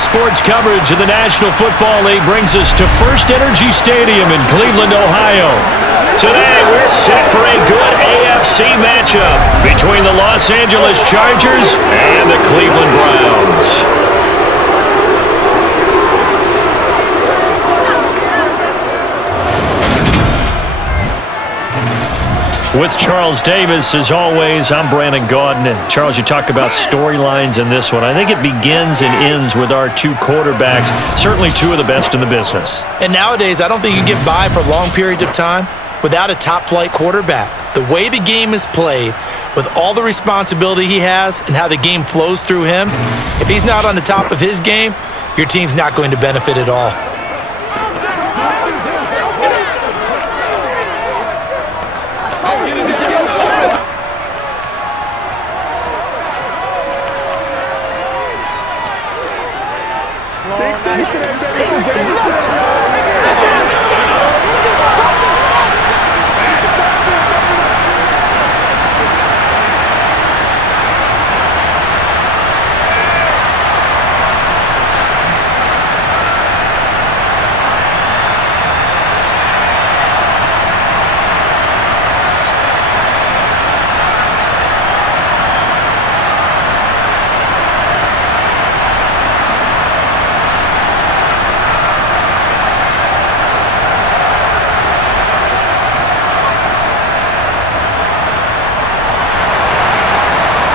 Today's sports coverage of the National Football League brings us to First Energy Stadium in Cleveland, Ohio. Today, we're set for a good AFC matchup between the Los Angeles Chargers and the Cleveland Browns. With Charles Davis, as always, I'm Brandon Gaudin. And Charles, you talk about storylines in this one. I think it begins and ends with our two quarterbacks, certainly two of the best in the business. And nowadays, I don't think you can get by for long periods of time without a top-flight quarterback. The way the game is played, with all the responsibility he has and how the game flows through him, if he's not on the top of his game, your team's not going to benefit at all.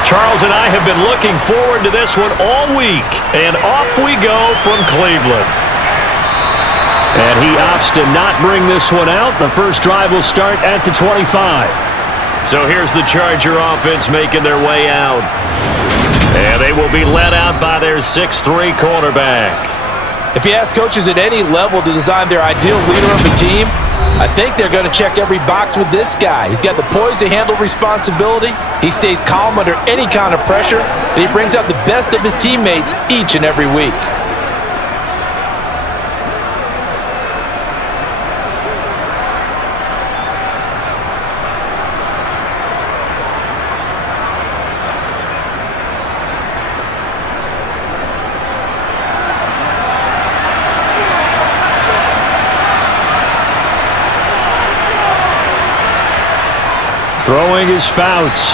Charles and I have been looking forward to this one all week, and off we go from Cleveland. And he opts to not bring this one out. The first drive will start at the 25. So here's the Charger offense making their way out. And they will be led out by their 6'3" quarterback. If you ask coaches at any level to design their ideal leader of the team, I think they're going to check every box with this guy. He's got the poise to handle responsibility. He stays calm under any kind of pressure, and he brings out the best of his teammates each and every week. Throwing his Fouts.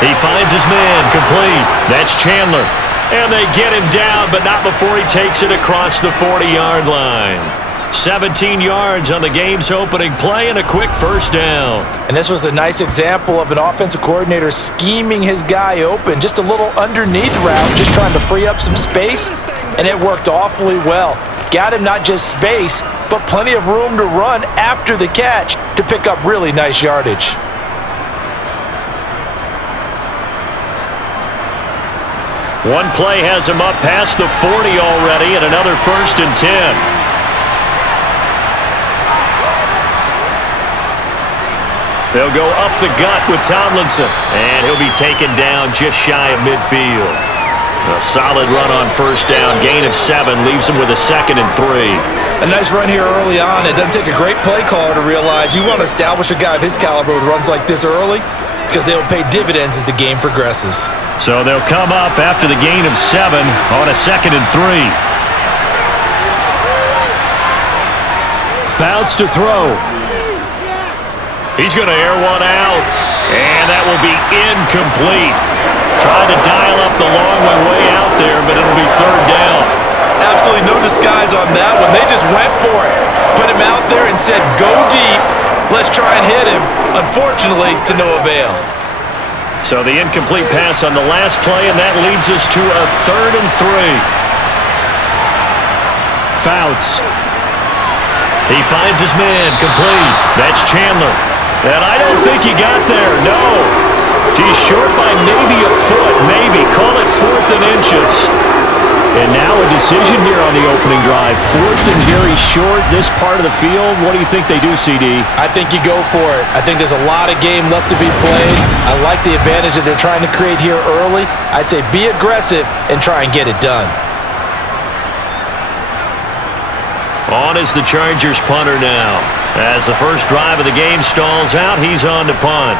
He finds his man, complete. That's Chandler. And they get him down, but not before he takes it across the 40-yard line. 17 yards on the game's opening play and a quick first down. And this was a nice example of an offensive coordinator scheming his guy open. Just a little underneath route, just trying to free up some space, and it worked awfully well. Got him not just space, but plenty of room to run after the catch to pick up really nice yardage. One play has him up past the 40 already, and another 1st and 10. They'll go up the gut with Tomlinson, and he'll be taken down just shy of midfield. A solid run on first down, gain of 7, leaves him with a 2nd and 3. A nice run here early on. It doesn't take a great play caller to realize you want to establish a guy of his caliber with runs like this early because they'll pay dividends as the game progresses. So they'll come up after the gain of 7 on a 2nd and 3. Fouts to throw. He's going to air one out, and that will be incomplete. Trying to dial up the long way out there, but it'll be 3rd down. Absolutely no disguise on that one. They just went for it. Put him out there and said, go deep. Let's try and hit him. Unfortunately, to no avail. So the incomplete pass on the last play, and that leads us to a 3rd and 3. Fouts. He finds his man, complete. That's Chandler. And I don't think he got there, no. He's short by maybe a foot, maybe. Call it 4th and inches. And now a decision here on the opening drive. 4th and very short, this part of the field. What do you think they do, CD? I think you go for it. I think there's a lot of game left to be played. I like the advantage that they're trying to create here early. I say be aggressive and try and get it done. On is the Chargers punter now. As the first drive of the game stalls out, he's on to punt.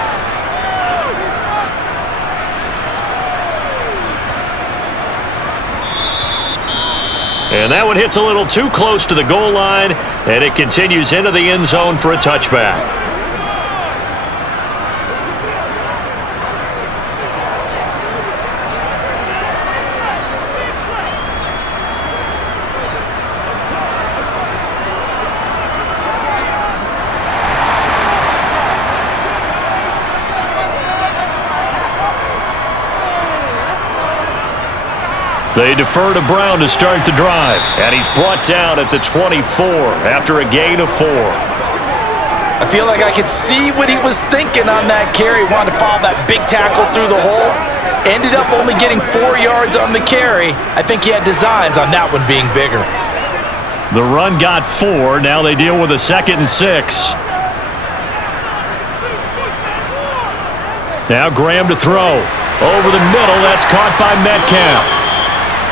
And that one hits a little too close to the goal line, and it continues into the end zone for a touchback. They defer to Brown to start the drive, and he's brought down at the 24 after a gain of 4. I feel like I could see what he was thinking on that carry. Wanted to follow that big tackle through the hole. Ended up only getting 4 yards on the carry. I think he had designs on that one being bigger. The run got 4. Now they deal with a 2nd and 6. Now Graham to throw. Over the middle, that's caught by Metcalf.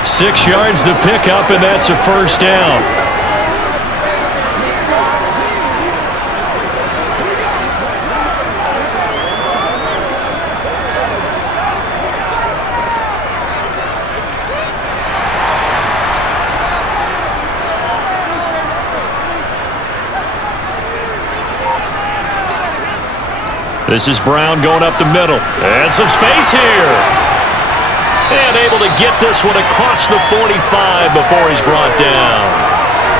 6 yards the pickup, and that's a first down. This is Brown going up the middle. And some space here. And able to get this one across the 45 before he's brought down.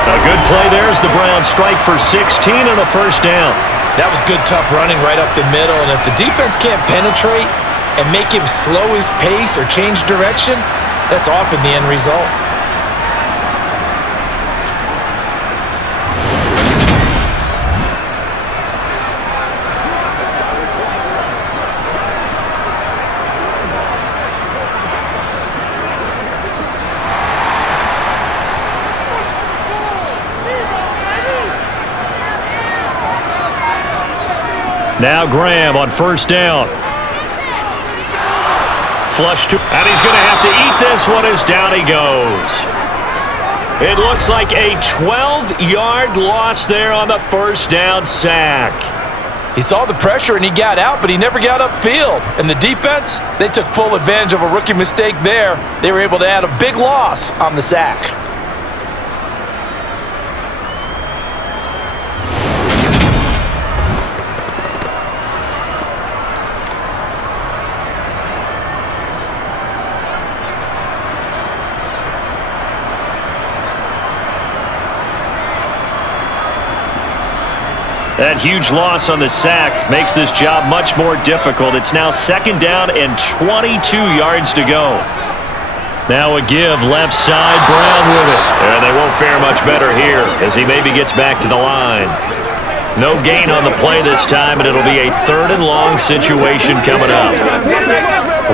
A good play there as the Browns strike for 16 and a first down. That was good, tough running right up the middle. And if the defense can't penetrate and make him slow his pace or change direction, that's often the end result. Now Graham on first down. Flush to, and he's going to have to eat this one as down he goes. It looks like a 12-yard loss there on the first down sack. He saw the pressure and he got out, but he never got upfield. And the defense, they took full advantage of a rookie mistake there. They were able to add a big loss on the sack. That huge loss on the sack makes this job much more difficult. It's now 2nd down and 22 yards to go. Now a give left side, Brown with it. And they won't fare much better here as he maybe gets back to the line. No gain on the play this time, and it'll be a 3rd and long situation coming up.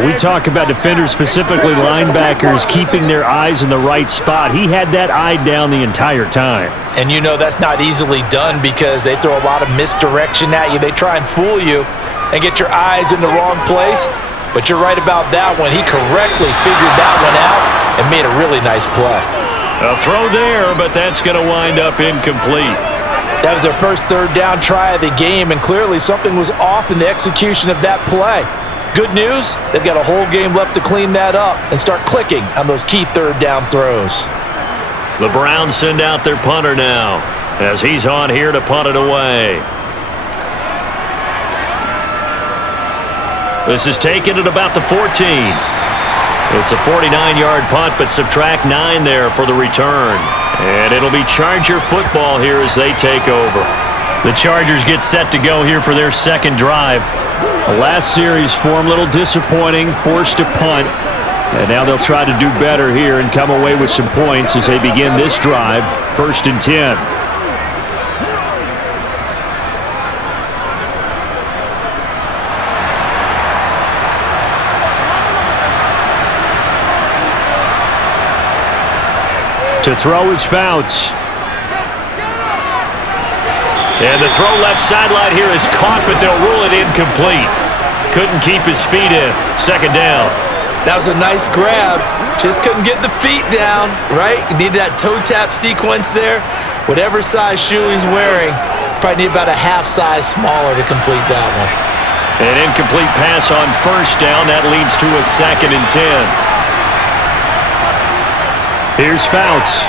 We talk about defenders, specifically linebackers, keeping their eyes in the right spot. He had that eye down the entire time. And you know that's not easily done because they throw a lot of misdirection at you. They try and fool you and get your eyes in the wrong place. But you're right about that one. He correctly figured that one out and made a really nice play. A throw there, but that's going to wind up incomplete. That was their first 3rd down try of the game, and clearly something was off in the execution of that play. Good news, they've got a whole game left to clean that up and start clicking on those key 3rd down throws. The Browns send out their punter now as he's on here to punt it away. This is taken at about the 14. It's a 49-yard punt, but subtract 9 there for the return. And it'll be Charger football here as they take over. The Chargers get set to go here for their 2nd drive. The last series for him, a little disappointing, forced to punt. And now they'll try to do better here and come away with some points as they begin this drive, 1st and 10. To throw is Fouts. And the throw left sideline here is caught, but they'll rule it incomplete. Couldn't keep his feet in. 2nd down. That was a nice grab. Just couldn't get the feet down, right? You needed that toe tap sequence there. Whatever size shoe he's wearing, probably need about a half size smaller to complete that one. An incomplete pass on first down. That leads to a 2nd and 10. Here's Fouts.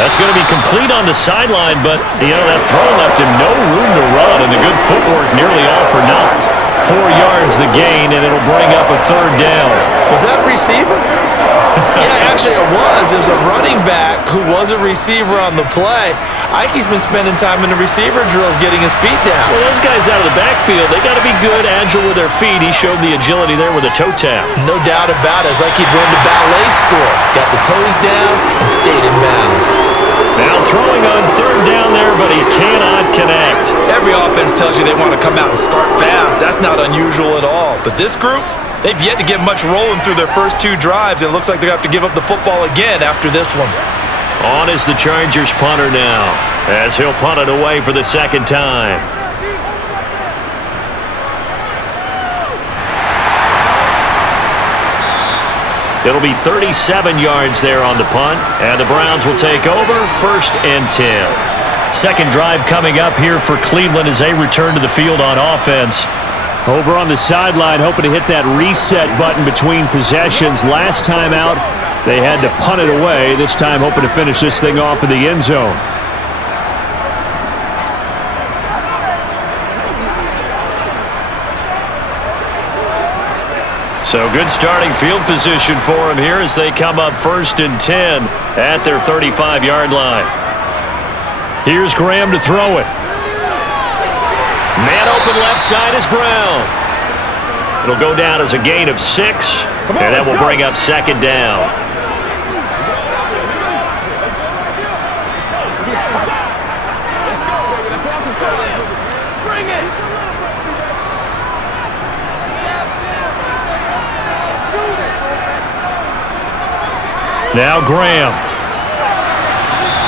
That's going to be complete on the sideline, but, that throw left him no room to run, and the good footwork nearly all for naught. 4 yards the gain, and it'll bring up a third down. Was that a receiver? Yeah, actually it was. It was a running back who was a receiver on the play. Ike's been spending time in the receiver drills getting his feet down. Well, those guys out of the backfield, they got to be good, agile with their feet. He showed the agility there with a toe tap. No doubt about it. It's like he'd run the ballet school. Got the toes down and stayed in bounds. Now throwing on third down there, but he cannot connect. Every offense tells you they want to come out and start fast. That's not unusual at all. But this group, they've yet to get much rolling through their first 2 drives, and it looks like they're going to have to give up the football again after this one. On is the Chargers punter now, as he'll punt it away for the second time. It'll be 37 yards there on the punt, and the Browns will take over, 1st and 10. Second drive coming up here for Cleveland as they return to the field on offense. Over on the sideline, hoping to hit that reset button between possessions. Last time out, they had to punt it away. This time, hoping to finish this thing off in the end zone. So good starting field position for him here as they come up 1st and 10 at their 35-yard line. Here's Graham to throw it. Man open left side is Brown. It'll go down as a gain of 6, and that will bring up 2nd down. Now Graham.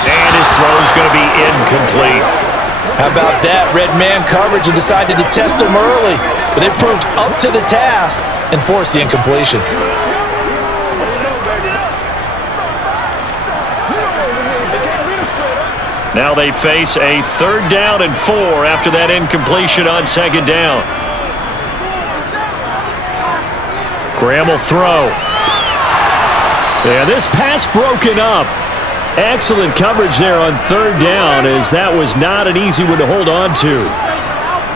And his throw's going to be incomplete. How about that? Red man coverage and decided to test him early. But it proved up to the task and forced the incompletion. Now they face a 3rd down and 4 after that incompletion on 2nd down. Graham will throw. Yeah, this pass broken up. Excellent coverage there on 3rd down, as that was not an easy one to hold on to.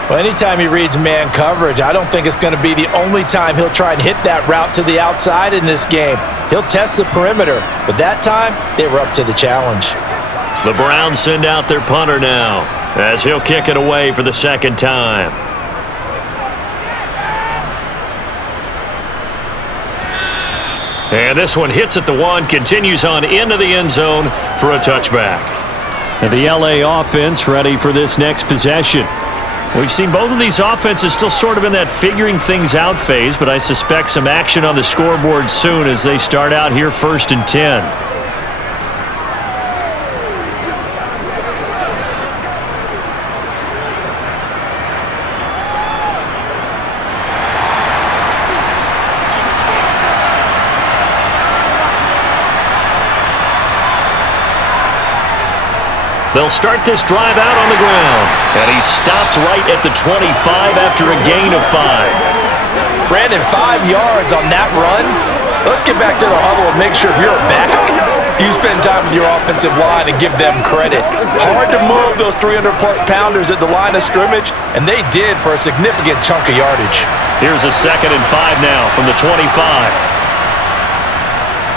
Well, anytime he reads man coverage, I don't think it's going to be the only time he'll try and hit that route to the outside in this game. He'll test the perimeter, but that time they were up to the challenge. The Browns send out their punter now, as he'll kick it away for the 2nd time. And this one hits at the 1, continues on into the end zone for a touchback. And the LA offense ready for this next possession. We've seen both of these offenses still sort of in that figuring things out phase, but I suspect some action on the scoreboard soon as they start out here 1st and 10. They'll start this drive out on the ground. And he stopped right at the 25 after a gain of 5. Brandon, 5 yards on that run. Let's get back to the huddle and make sure if you're a back, you spend time with your offensive line and give them credit. Hard to move those 300-plus pounders at the line of scrimmage, and they did for a significant chunk of yardage. Here's a 2nd and 5 now from the 25.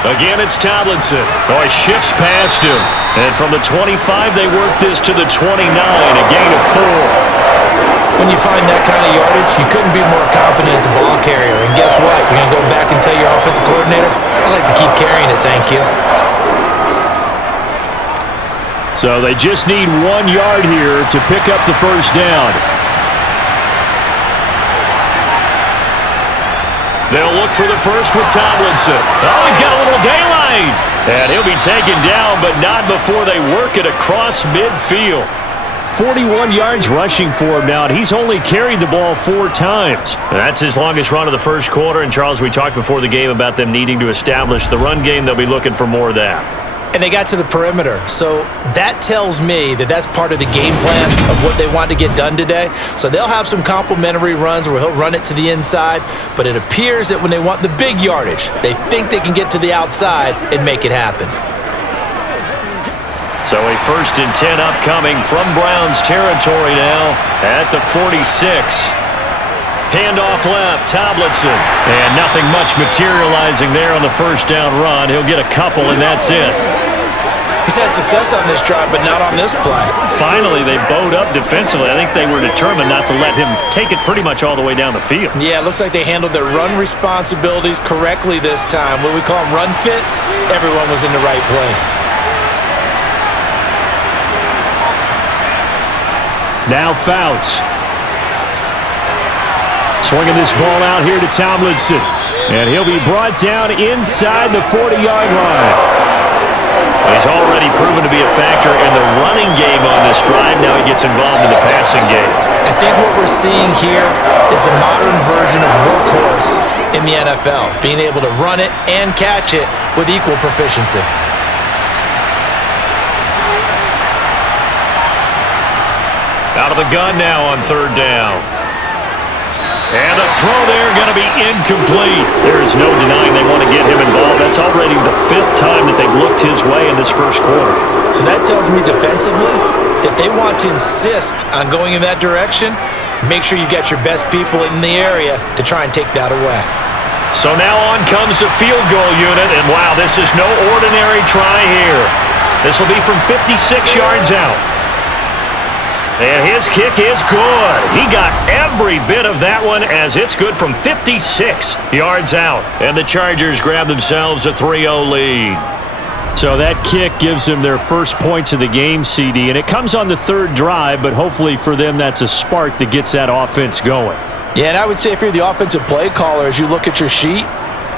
Again, it's Tomlinson. Oh, he shifts past him. And from the 25, they work this to the 29, a gain of 4. When you find that kind of yardage, you couldn't be more confident as a ball carrier. And guess what? You're going to go back and tell your offensive coordinator, I'd like to keep carrying it, thank you. So they just need 1 yard here to pick up the 1st down. They'll look for the first with Tomlinson. Oh, he's got a little daylight. And he'll be taken down, but not before they work it across midfield. 41 yards rushing for him now, and he's only carried the ball 4 times. That's his longest run of the first quarter. And, Charles, we talked before the game about them needing to establish the run game. They'll be looking for more of that. And they got to the perimeter. So that tells me that that's part of the game plan of what they want to get done today. So they'll have some complementary runs where he'll run it to the inside. But it appears that when they want the big yardage, they think they can get to the outside and make it happen. So a 1st and 10 upcoming from Browns territory now at the 46. Handoff left, Tomlinson. And nothing much materializing there on the first down run. He'll get a couple, and that's it. He's had success on this drive, but not on this play. Finally, they bowed up defensively. I think they were determined not to let him take it pretty much all the way down the field. Yeah, it looks like they handled their run responsibilities correctly this time. What we call them run fits, everyone was in the right place. Now Fouts. Swinging this ball out here to Tomlinson. And he'll be brought down inside the 40-yard line. He's already proven to be a factor in the running game on this drive. Now he gets involved in the passing game. I think what we're seeing here is the modern version of workhorse in the NFL, being able to run it and catch it with equal proficiency. Out of the gun now on 3rd down. And the throw there going to be incomplete. There is no denying they want to get him involved. That's already the 5th time that they've looked his way in this first quarter. So that tells me defensively that they want to insist on going in that direction. Make sure you get your best people in the area to try and take that away. So now on comes the field goal unit. And wow, this is no ordinary try here. This will be from 56 yards out. And his kick is good. He got every bit of that one as it's good from 56 yards out. And the Chargers grab themselves a 3-0 lead. So that kick gives them their first points of the game, CD. And it comes on the 3rd drive, but hopefully for them that's a spark that gets that offense going. Yeah, and I would say if you're the offensive play caller, as you look at your sheet,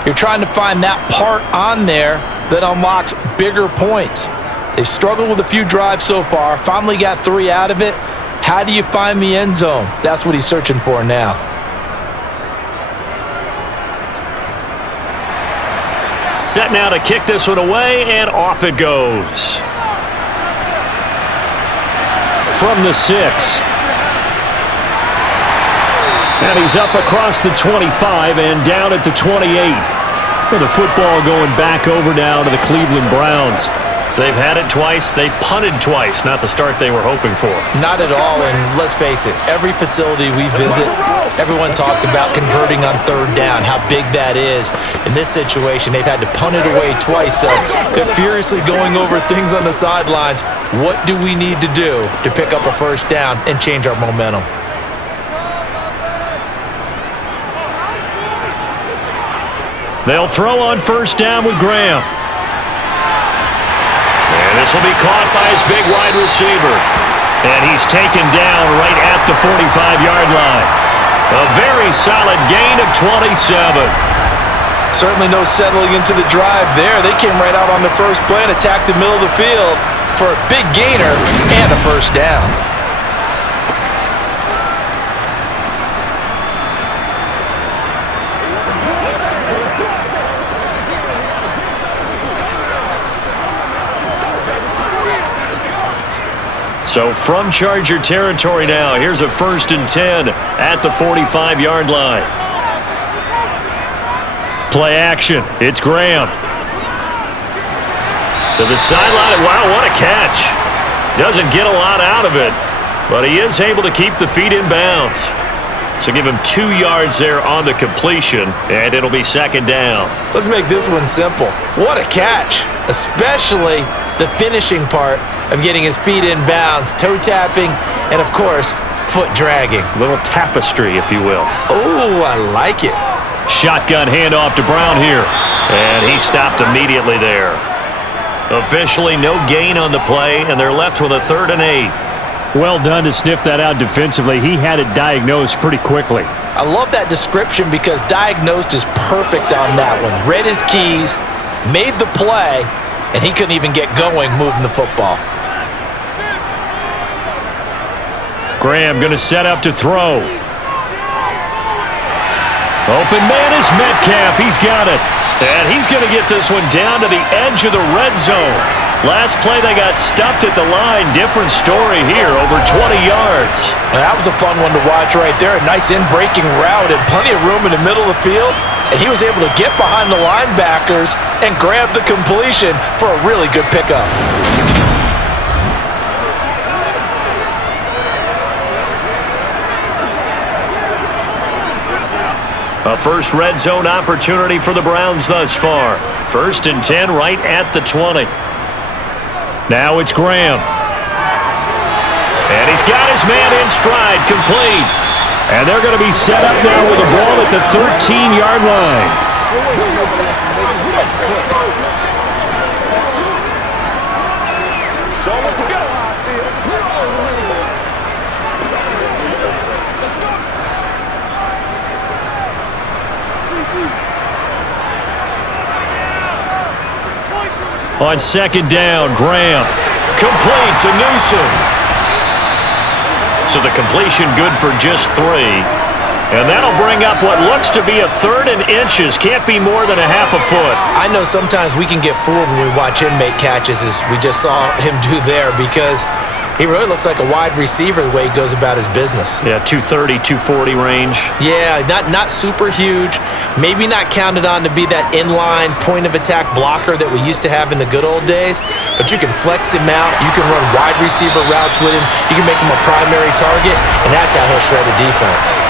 you're trying to find that part on there that unlocks bigger points. They've struggled with a few drives so far, finally got 3 out of it. How do you find the end zone? That's what he's searching for now. Set now to kick this one away, and off it goes. From the 6. And he's up across the 25 and down at the 28. With the football going back over now to the Cleveland Browns. They've had it twice. They've punted twice. Not the start they were hoping for. Not at all, and let's face it, every facility we visit, everyone talks about converting on 3rd down, how big that is. In this situation, they've had to punt it away twice, so they're furiously going over things on the sidelines. What do we need to do to pick up a 1st down and change our momentum? They'll throw on 1st down with Graham. And this will be caught by his big wide receiver. And he's taken down right at the 45-yard line. A very solid gain of 27. Certainly no settling into the drive there. They came right out on the first play and attacked the middle of the field for a big gainer and a 1st down. So from Charger territory now, here's a 1st and 10 at the 45-yard line. Play action. It's Graham. To the sideline. Wow, what a catch. Doesn't get a lot out of it, but he is able to keep the feet in bounds. So give him 2 yards there on the completion, and it'll be 2nd down. Let's make this one simple. What a catch, especially the finishing part of getting his feet in bounds, toe tapping, and of course, foot dragging. A little tapestry, if you will. Oh, I like it. Shotgun handoff to Brown here, and he stopped immediately there. Officially no gain on the play, and they're left with a 3rd and 8. Well done to sniff that out defensively. He had it diagnosed pretty quickly. I love that description because diagnosed is perfect on that one. Read his keys, made the play, and he couldn't even get going moving the football. Graham going to set up to throw. Open man is Metcalf. He's got it. And he's going to get this one down to the edge of the red zone. Last play, they got stuffed at the line. Different story here, over 20 yards. And that was a fun one to watch right there. A nice in-breaking route and plenty of room in the middle of the field. And he was able to get behind the linebackers and grab the completion for a really good pickup. A first red zone opportunity for the Browns thus far. 1st and 10 right at the 20. Now it's Graham. And he's got his man in stride, complete. And they're going to be set up now with the ball at the 13-yard line. On 2nd down, Graham. Complete to Newsom. So the completion good for just 3. And that'll bring up what looks to be a 3rd and inches. Can't be more than a half a foot. I know sometimes we can get fooled when we watch him make catches, as we just saw him do there, because he really looks like a wide receiver the way he goes about his business. Yeah, 230, 240 range. Yeah, not super huge. Maybe not counted on to be that inline point-of-attack blocker that we used to have in the good old days, but you can flex him out. You can run wide receiver routes with him. You can make him a primary target, and that's how he'll shred a defense.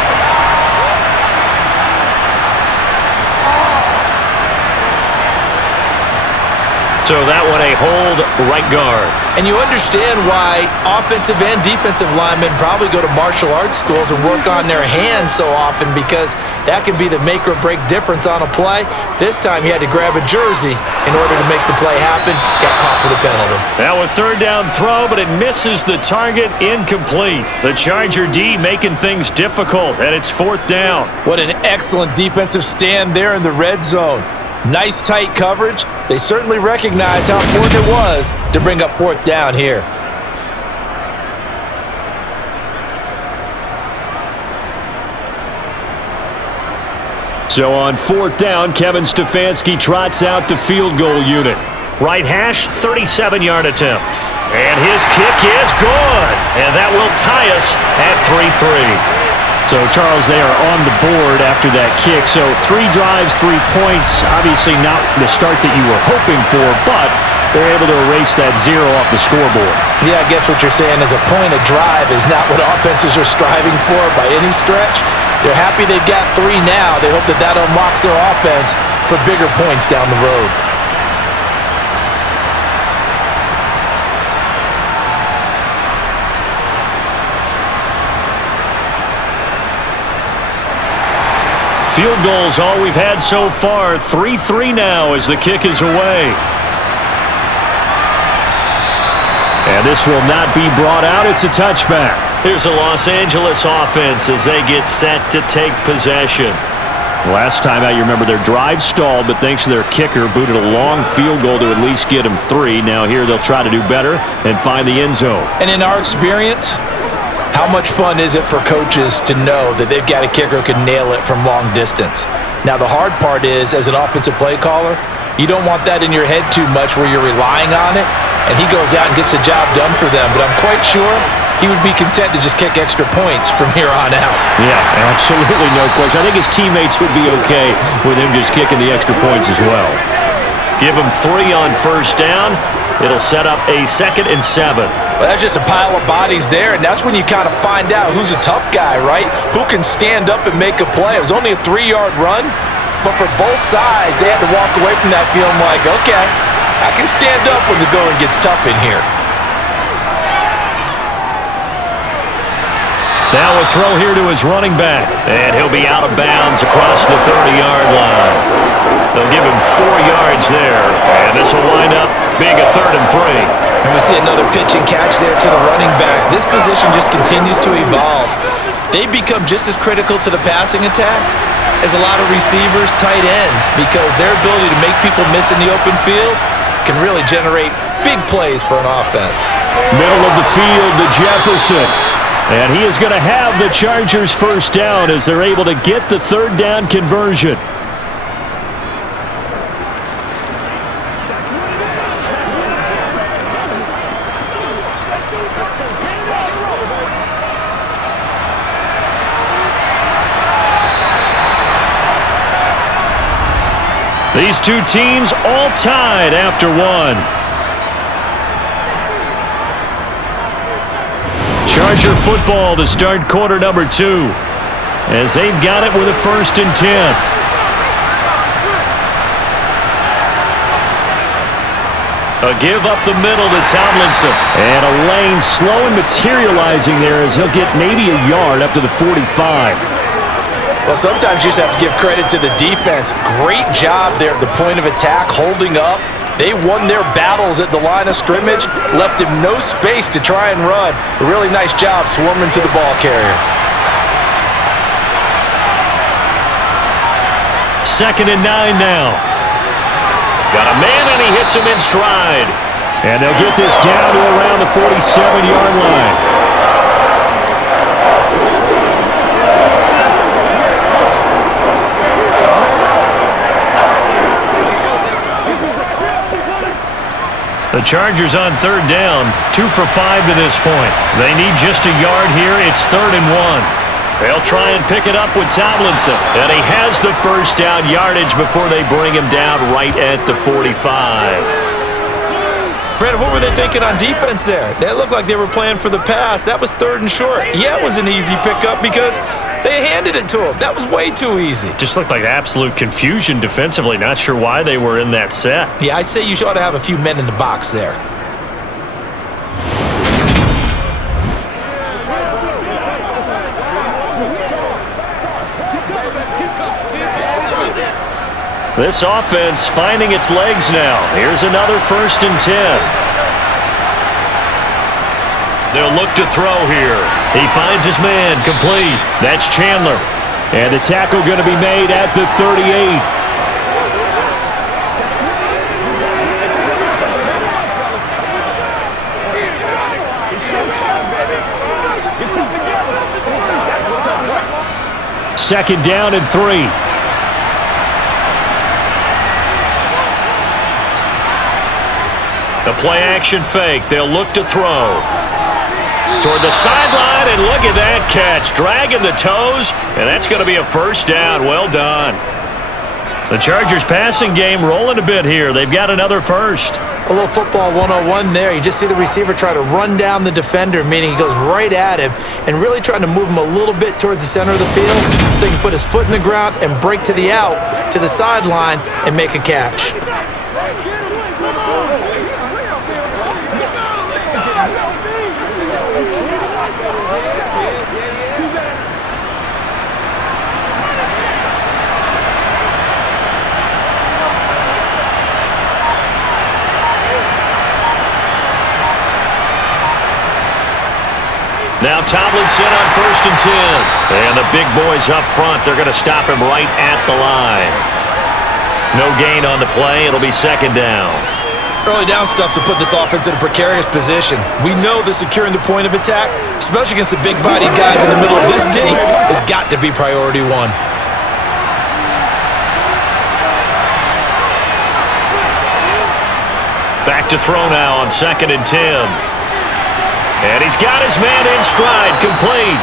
So that one a hold right guard. And you understand why offensive and defensive linemen probably go to martial arts schools and work on their hands so often, because that can be the make or break difference on a play. This time he had to grab a jersey in order to make the play happen. Got caught for the penalty. Now a 3rd down throw, but it misses the target, incomplete. The Charger D making things difficult, and it's 4th down. What an excellent defensive stand there in the red zone. Nice tight coverage. They certainly recognized how important it was to bring up 4th down here. So on 4th down, Kevin Stefanski trots out the field goal unit. Right hash, 37-yard attempt. And his kick is good. And that will tie us at 3-3. So, Charles, they are on the board after that kick. So 3 drives, 3 points. Obviously not the start that you were hoping for, but they're able to erase that 0 off the scoreboard. Yeah, I guess what you're saying is a point a drive is not what offenses are striving for by any stretch. They're happy they've got 3 now. They hope that that unlocks their offense for bigger points down the road. Field goals all we've had so far. 3-3 now as the kick is away. And this will not be brought out. It's a touchback. Here's a Los Angeles offense as they get set to take possession. Last time out, you remember their drive stalled, but thanks to their kicker, booted a long field goal to at least get them 3. Now here they'll try to do better and find the end zone. And in our experience, how much fun is it for coaches to know that they've got a kicker who can nail it from long distance? Now, the hard part is, as an offensive play caller, you don't want that in your head too much where you're relying on it, and he goes out and gets the job done for them. But I'm quite sure he would be content to just kick extra points from here on out. Yeah, absolutely no question. I think his teammates would be okay with him just kicking the extra points as well. Give him 3 on 1st down. It'll set up a 2nd and 7. Well, that's just a pile of bodies there, and that's when you kind of find out who's a tough guy, right? Who can stand up and make a play. It was only a 3-yard run, but for both sides, they had to walk away from that feeling like, okay, I can stand up when the going gets tough in here. Now a throw here to his running back, and he'll be out of bounds across the 30-yard line. They'll give him 4 yards there, and this will wind up being a 3rd and 3. And we see another pitch and catch there to the running back. This position just continues to evolve. They become just as critical to the passing attack as a lot of receivers, tight ends, because their ability to make people miss in the open field can really generate big plays for an offense. Middle of the field to Jefferson. And he is going to have the Chargers 1st down as they're able to get the 3rd down conversion. These two teams all tied after 1. Charger football to start quarter number 2. as they've got it with a 1st and 10. A give up the middle to Tomlinson. And a lane slow and materializing there as he'll get maybe a yard up to the 45. Well, sometimes you just have to give credit to the defense. Great job there at the point of attack, holding up. They won their battles at the line of scrimmage, left him no space to try and run. A really nice job swarming to the ball carrier. 2nd and 9 now. Got a man, and he hits him in stride. And they'll get this down to around the 47-yard line. The Chargers on 3rd down, 2 for 5 to this point. They need just a yard here. It's 3rd and 1. They'll try and pick it up with Tomlinson. And he has the 1st down yardage before they bring him down right at the 45. Brandon, what were they thinking on defense there? They looked like they were playing for the pass. That was 3rd and short. Yeah, it was an easy pickup because they handed it to him. That was way too easy. Just looked like absolute confusion defensively. Not sure why they were in that set. Yeah, I'd say you ought to have a few men in the box there. This offense finding its legs now. Here's another 1st and 10. They'll look to throw here. He finds his man, complete. That's Chandler. And the tackle going to be made at the 38. Second down and 3. The play action fake. They'll look to throw. Toward the sideline, and look at that catch. Dragging the toes, and that's going to be a 1st down. Well done. The Chargers passing game rolling a bit here. They've got another 1st. A little football 101 there. You just see the receiver try to run down the defender, meaning he goes right at him and really trying to move him a little bit towards the center of the field so he can put his foot in the ground and break to the out, to the sideline, and make a catch. Now Tomlinson on 1st and 10. And the big boys up front, they're going to stop him right at the line. No gain on the play. It'll be 2nd down. Early down stuff to put this offense in a precarious position. We know that securing the point of attack, especially against the big-bodied guys in the middle of this D, has got to be priority 1. Back to throw now on 2nd and 10. And he's got his man in stride, complete.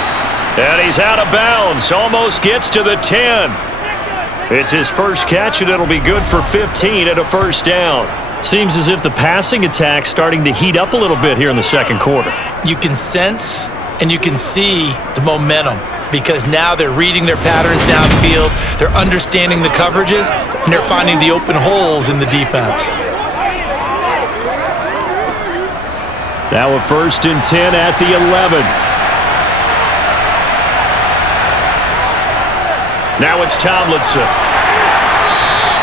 And he's out of bounds, almost gets to the 10. It's his 1st catch, and it'll be good for 15 and a 1st down. Seems as if the passing attack's starting to heat up a little bit here in the 2nd quarter. You can sense and you can see the momentum because now they're reading their patterns downfield, they're understanding the coverages, and they're finding the open holes in the defense. Now a 1st and 10 at the 11. Now it's Tomlinson.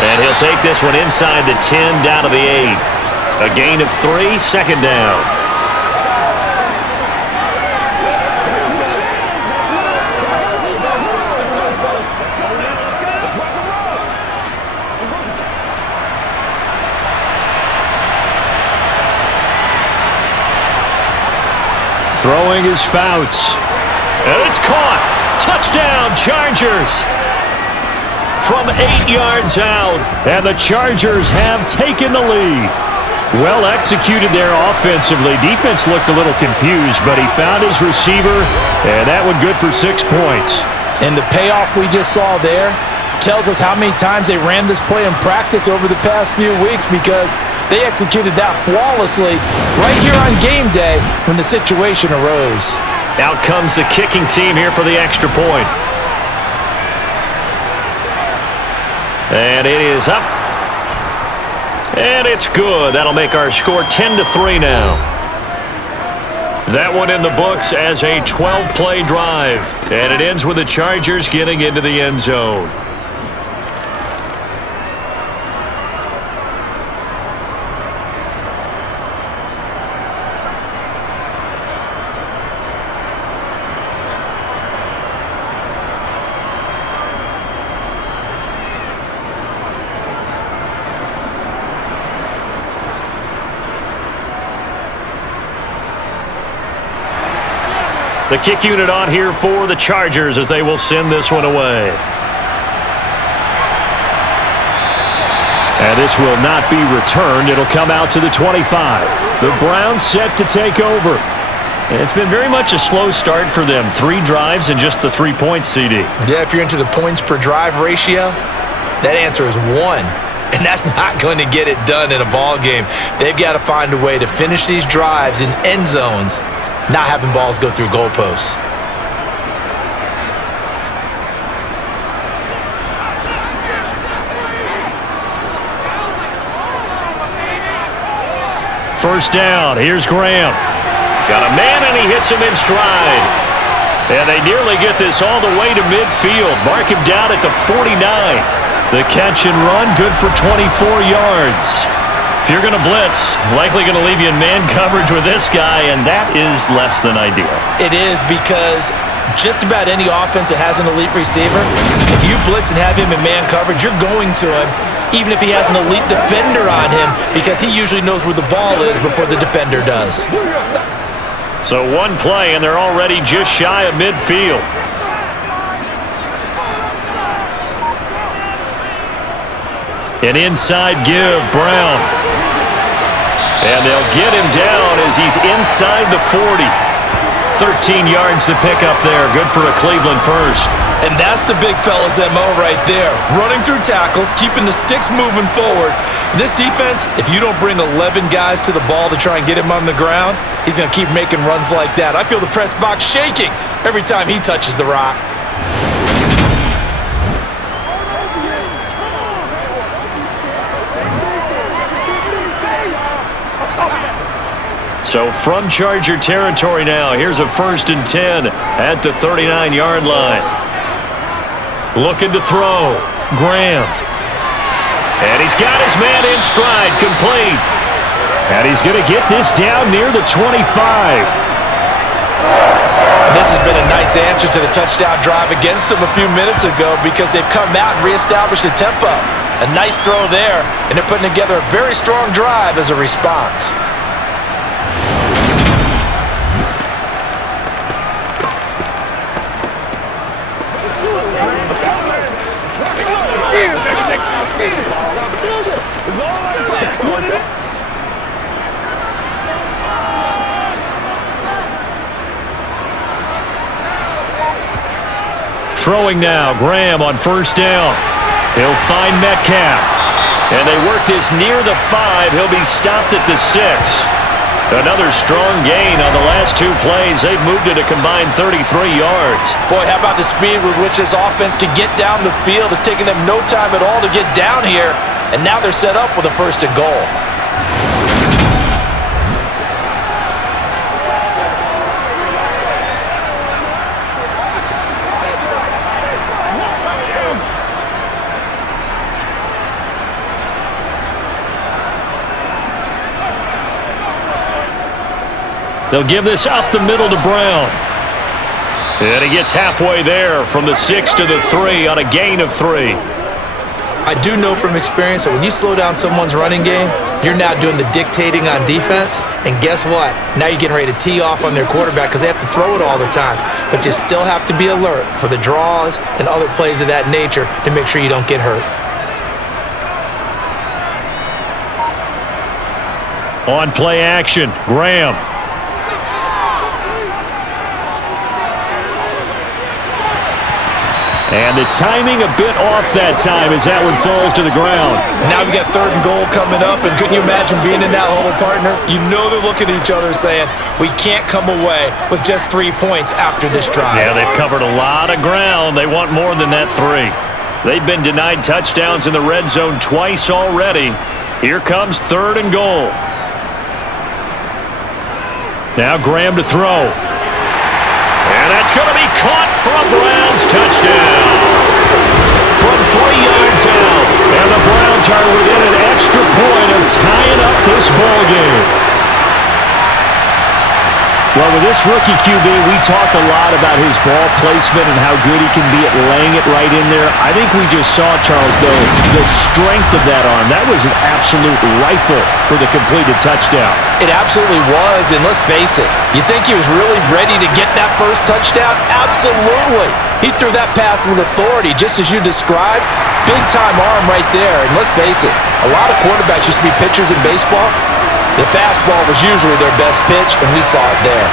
And he'll take this one inside the 10 down to the 8. A gain of 3, 2nd down. Throwing his Fouts. And it's caught. Touchdown, Chargers. From 8 yards out. And the Chargers have taken the lead. Well executed there offensively. Defense looked a little confused, but he found his receiver, and that one good for 6 points. And the payoff we just saw there tells us how many times they ran this play in practice over the past few weeks because they executed that flawlessly right here on game day when the situation arose. Out comes the kicking team here for the extra point. And it is up. And it's good. That'll make our score 10-3 now. That one in the books as a 12-play drive. And it ends with the Chargers getting into the end zone. The kick unit on here for the Chargers as they will send this one away. And this will not be returned. It'll come out to the 25. The Browns set to take over. And it's been very much a slow start for them. 3 drives and just the 3 points, CD. Yeah, if you're into the points per drive ratio, that answer is 1. And that's not going to get it done in a ball game. They've got to find a way to finish these drives in end zones, not having balls go through goalposts. First down. Here's Graham. Got a man, and he hits him in stride. And they nearly get this all the way to midfield. Mark him down at the 49. The catch and run, good for 24 yards. If you're going to blitz, likely going to leave you in man coverage with this guy, and that is less than ideal. It is, because just about any offense that has an elite receiver, if you blitz and have him in man coverage, you're going to him, even if he has an elite defender on him, because he usually knows where the ball is before the defender does. So one play, and they're already just shy of midfield. An inside give, Brown. And they'll get him down as he's inside the 40. 13 yards to pick up there. Good for a Cleveland first. And that's the big fella's MO right there. Running through tackles, keeping the sticks moving forward. This defense, if you don't bring 11 guys to the ball to try and get him on the ground, he's going to keep making runs like that. I feel the press box shaking every time he touches the rock. So from Charger territory now, here's a 1st and 10 at the 39-yard line. Looking to throw. Graham. And he's got his man in stride, complete. And he's going to get this down near the 25. This has been a nice answer to the touchdown drive against them a few minutes ago, because they've come out and reestablished the tempo. A nice throw there, and they're putting together a very strong drive as a response. Throwing now, Graham on 1st down. He'll find Metcalf. And they work this near the 5. He'll be stopped at the 6. Another strong gain on the last 2 plays. They've moved it a combined 33 yards. Boy, how about the speed with which this offense can get down the field? It's taken them no time at all to get down here. And now they're set up with a 1st and goal. They'll give this up the middle to Brown. And he gets halfway there from the 6 to the 3 on a gain of 3. I do know from experience that when you slow down someone's running game, you're now doing the dictating on defense. And guess what? Now you're getting ready to tee off on their quarterback because they have to throw it all the time. But you still have to be alert for the draws and other plays of that nature to make sure you don't get hurt. On play action, Graham. And the timing a bit off that time as that one falls to the ground. Now we've got 3rd and goal coming up, and couldn't you imagine being in that huddle, partner? You know they're looking at each other saying, we can't come away with just 3 points after this drive. Yeah, they've covered a lot of ground. They want more than that 3. They've been denied touchdowns in the red zone twice already. Here comes 3rd and goal. Now Graham to throw. And that's going to be caught for a Browns touchdown. From 3 yards out. And the Browns are within an extra point of tying up this ball game. Well, with this rookie QB, we talk a lot about his ball placement and how good he can be at laying it right in there. I think we just saw, Charles, though, the strength of that arm. That was an absolute rifle for the completed touchdown. It absolutely was, and let's face it, you think he was really ready to get that first touchdown? Absolutely. He threw that pass with authority, just as you described. Big-time arm right there, and let's face it, a lot of quarterbacks used to be pitchers in baseball. The fastball was usually their best pitch, and we saw it there.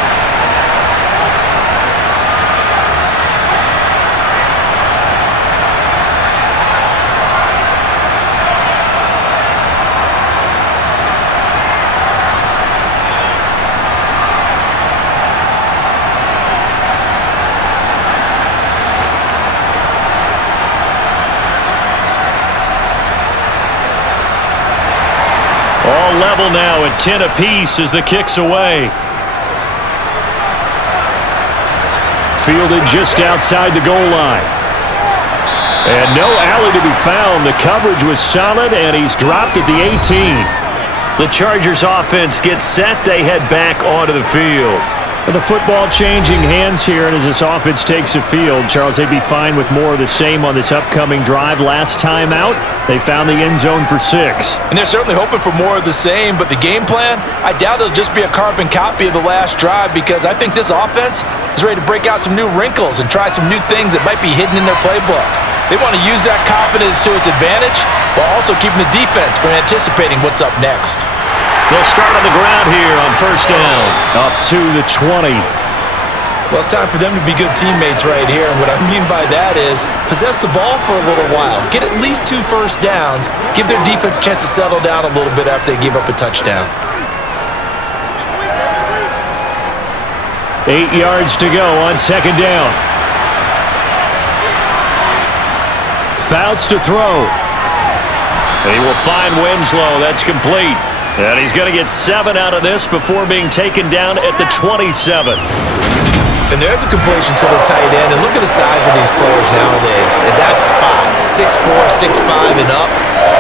All level now at 10 apiece as the kick's away. Fielded just outside the goal line. And no alley to be found. The coverage was solid, and he's dropped at the 18. The Chargers offense gets set. They head back onto the field. With the football changing hands here, and as this offense takes the field, Charles, they'd be fine with more of the same on this upcoming drive. Last time out, they found the end zone for 6. And they're certainly hoping for more of the same, but the game plan, I doubt it'll just be a carbon copy of the last drive, because I think this offense is ready to break out some new wrinkles and try some new things that might be hidden in their playbook. They want to use that confidence to its advantage while also keeping the defense from anticipating what's up next. They'll start on the ground here on 1st down. Up to the 20. Well, it's time for them to be good teammates right here, and what I mean by that is possess the ball for a little while. Get at least 2 first downs. Give their defense a chance to settle down a little bit after they give up a touchdown. 8 yards to go on 2nd down. Fouts to throw. He will find Winslow. That's complete. And he's going to get 7 out of this before being taken down at the 27. And there's a completion to the tight end. And look at the size of these players nowadays. At that spot, 6'4", 6'5", and up.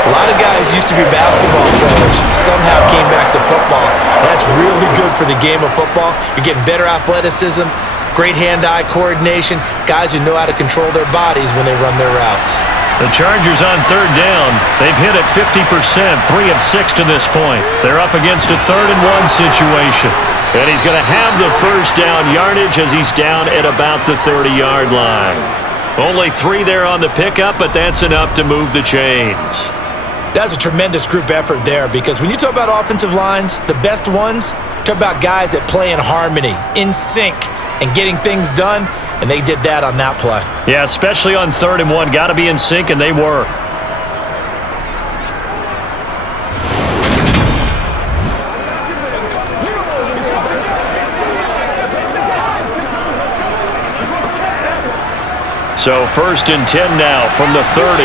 A lot of guys used to be basketball players. Somehow came back to football. And that's really good for the game of football. You're getting better athleticism, great hand-eye coordination, guys who know how to control their bodies when they run their routes. The Chargers on 3rd down. They've hit it 50%, 3 of 6 to this point. They're up against a 3rd and 1 situation. And he's going to have the first down yardage as he's down at about the 30-yard line. Only 3 there on the pickup, but that's enough to move the chains. That's a tremendous group effort there, because when you talk about offensive lines, the best ones, talk about guys that play in harmony, in sync, and getting things done, and they did that on that play. Yeah, especially on 3rd and 1. Got to be in sync, and they were. So 1st and 10 now from the 30.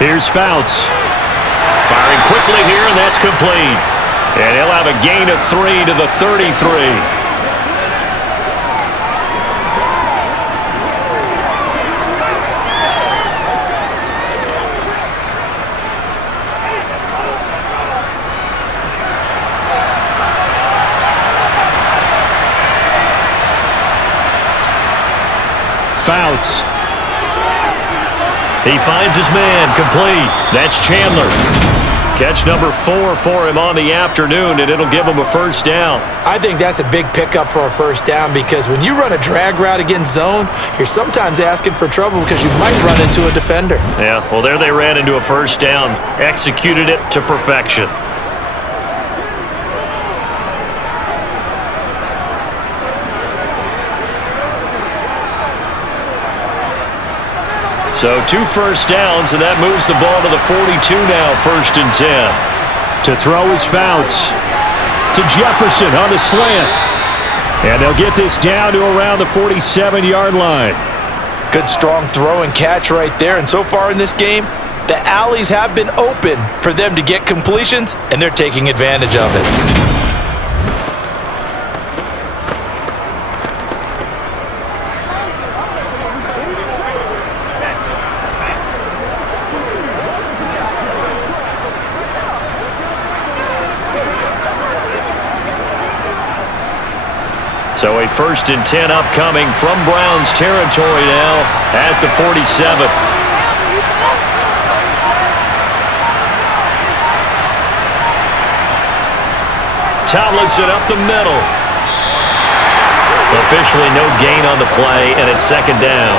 Here's Fouts. Firing quickly here, and that's complete. And he'll have a gain of 3 to the 33. Fouts. He finds his man, complete. That's Chandler. Catch number 4 for him on the afternoon, and it'll give him a first down. I think that's a big pickup for a first down, because when you run a drag route against zone, you're sometimes asking for trouble because you might run into a defender. Yeah, well, there they ran into a first down. Executed it to perfection. So 2 first downs, and that moves the ball to the 42 now, 1st and 10. To throw is Fouts. To Jefferson on the slant. And they'll get this down to around the 47-yard line. Good strong throw and catch right there. And so far in this game, the alleys have been open for them to get completions, and they're taking advantage of it. So a 1st and 10 upcoming from Browns territory now at the 47. Tomlinson up the middle. Officially no gain on the play, and it's 2nd down.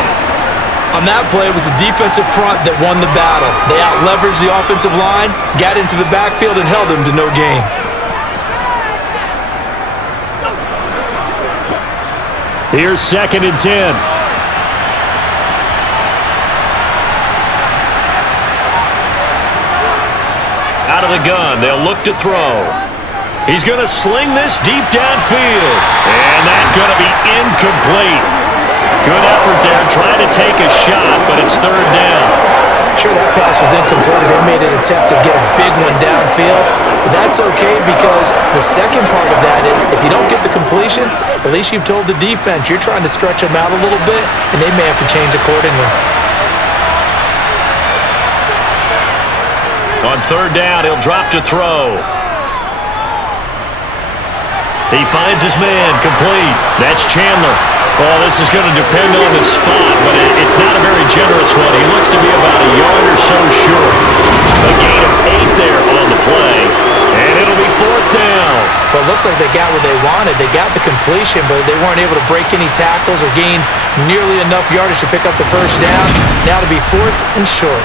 On that play, it was the defensive front that won the battle. They out-leveraged the offensive line, got into the backfield, and held them to no gain. Here's 2nd and 10. Out of the gun, they'll look to throw. He's going to sling this deep downfield. And that's going to be incomplete. Good effort there, trying to take a shot, but it's 3rd down. Sure, that pass was incomplete as they made an attempt to get a big one downfield. But that's okay because the second part of that is if you don't get the completion, at least you've told the defense you're trying to stretch them out a little bit, and they may have to change accordingly. On 3rd down, he'll drop to throw. He finds his man, complete. That's Chandler. Well, this is going to depend on the spot, but it's not a very generous one. He looks to be about a yard or so short. A gain of 8 there on the play, and it'll be 4th down. Well, it looks like they got what they wanted. They got the completion, but they weren't able to break any tackles or gain nearly enough yardage to pick up the 1st down. Now to be 4th and short.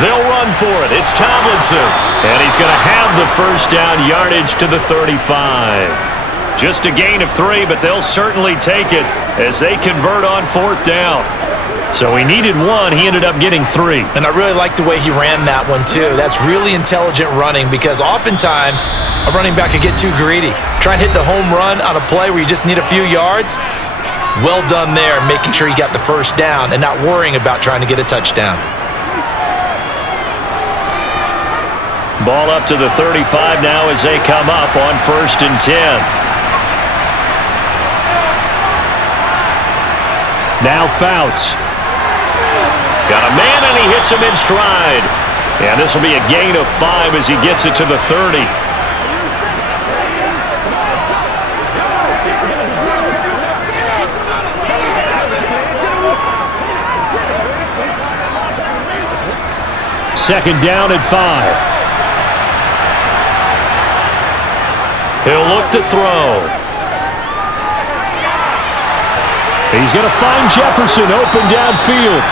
They'll run for it. It's Tomlinson. And he's going to have the 1st down yardage to the 35. Just a gain of 3, but they'll certainly take it as they convert on 4th down. So he needed 1. He ended up getting 3. And I really like the way he ran that one, too. That's really intelligent running because oftentimes a running back could get too greedy. Try and hit the home run on a play where you just need a few yards. Well done there, making sure he got the 1st down and not worrying about trying to get a touchdown. Ball up to the 35 now as they come up on 1st and 10. Now Fouts. Got a man and he hits him in stride. And this will be a gain of 5 as he gets it to the 30. Second down at 5. He'll look to throw. He's going to find Jefferson open downfield.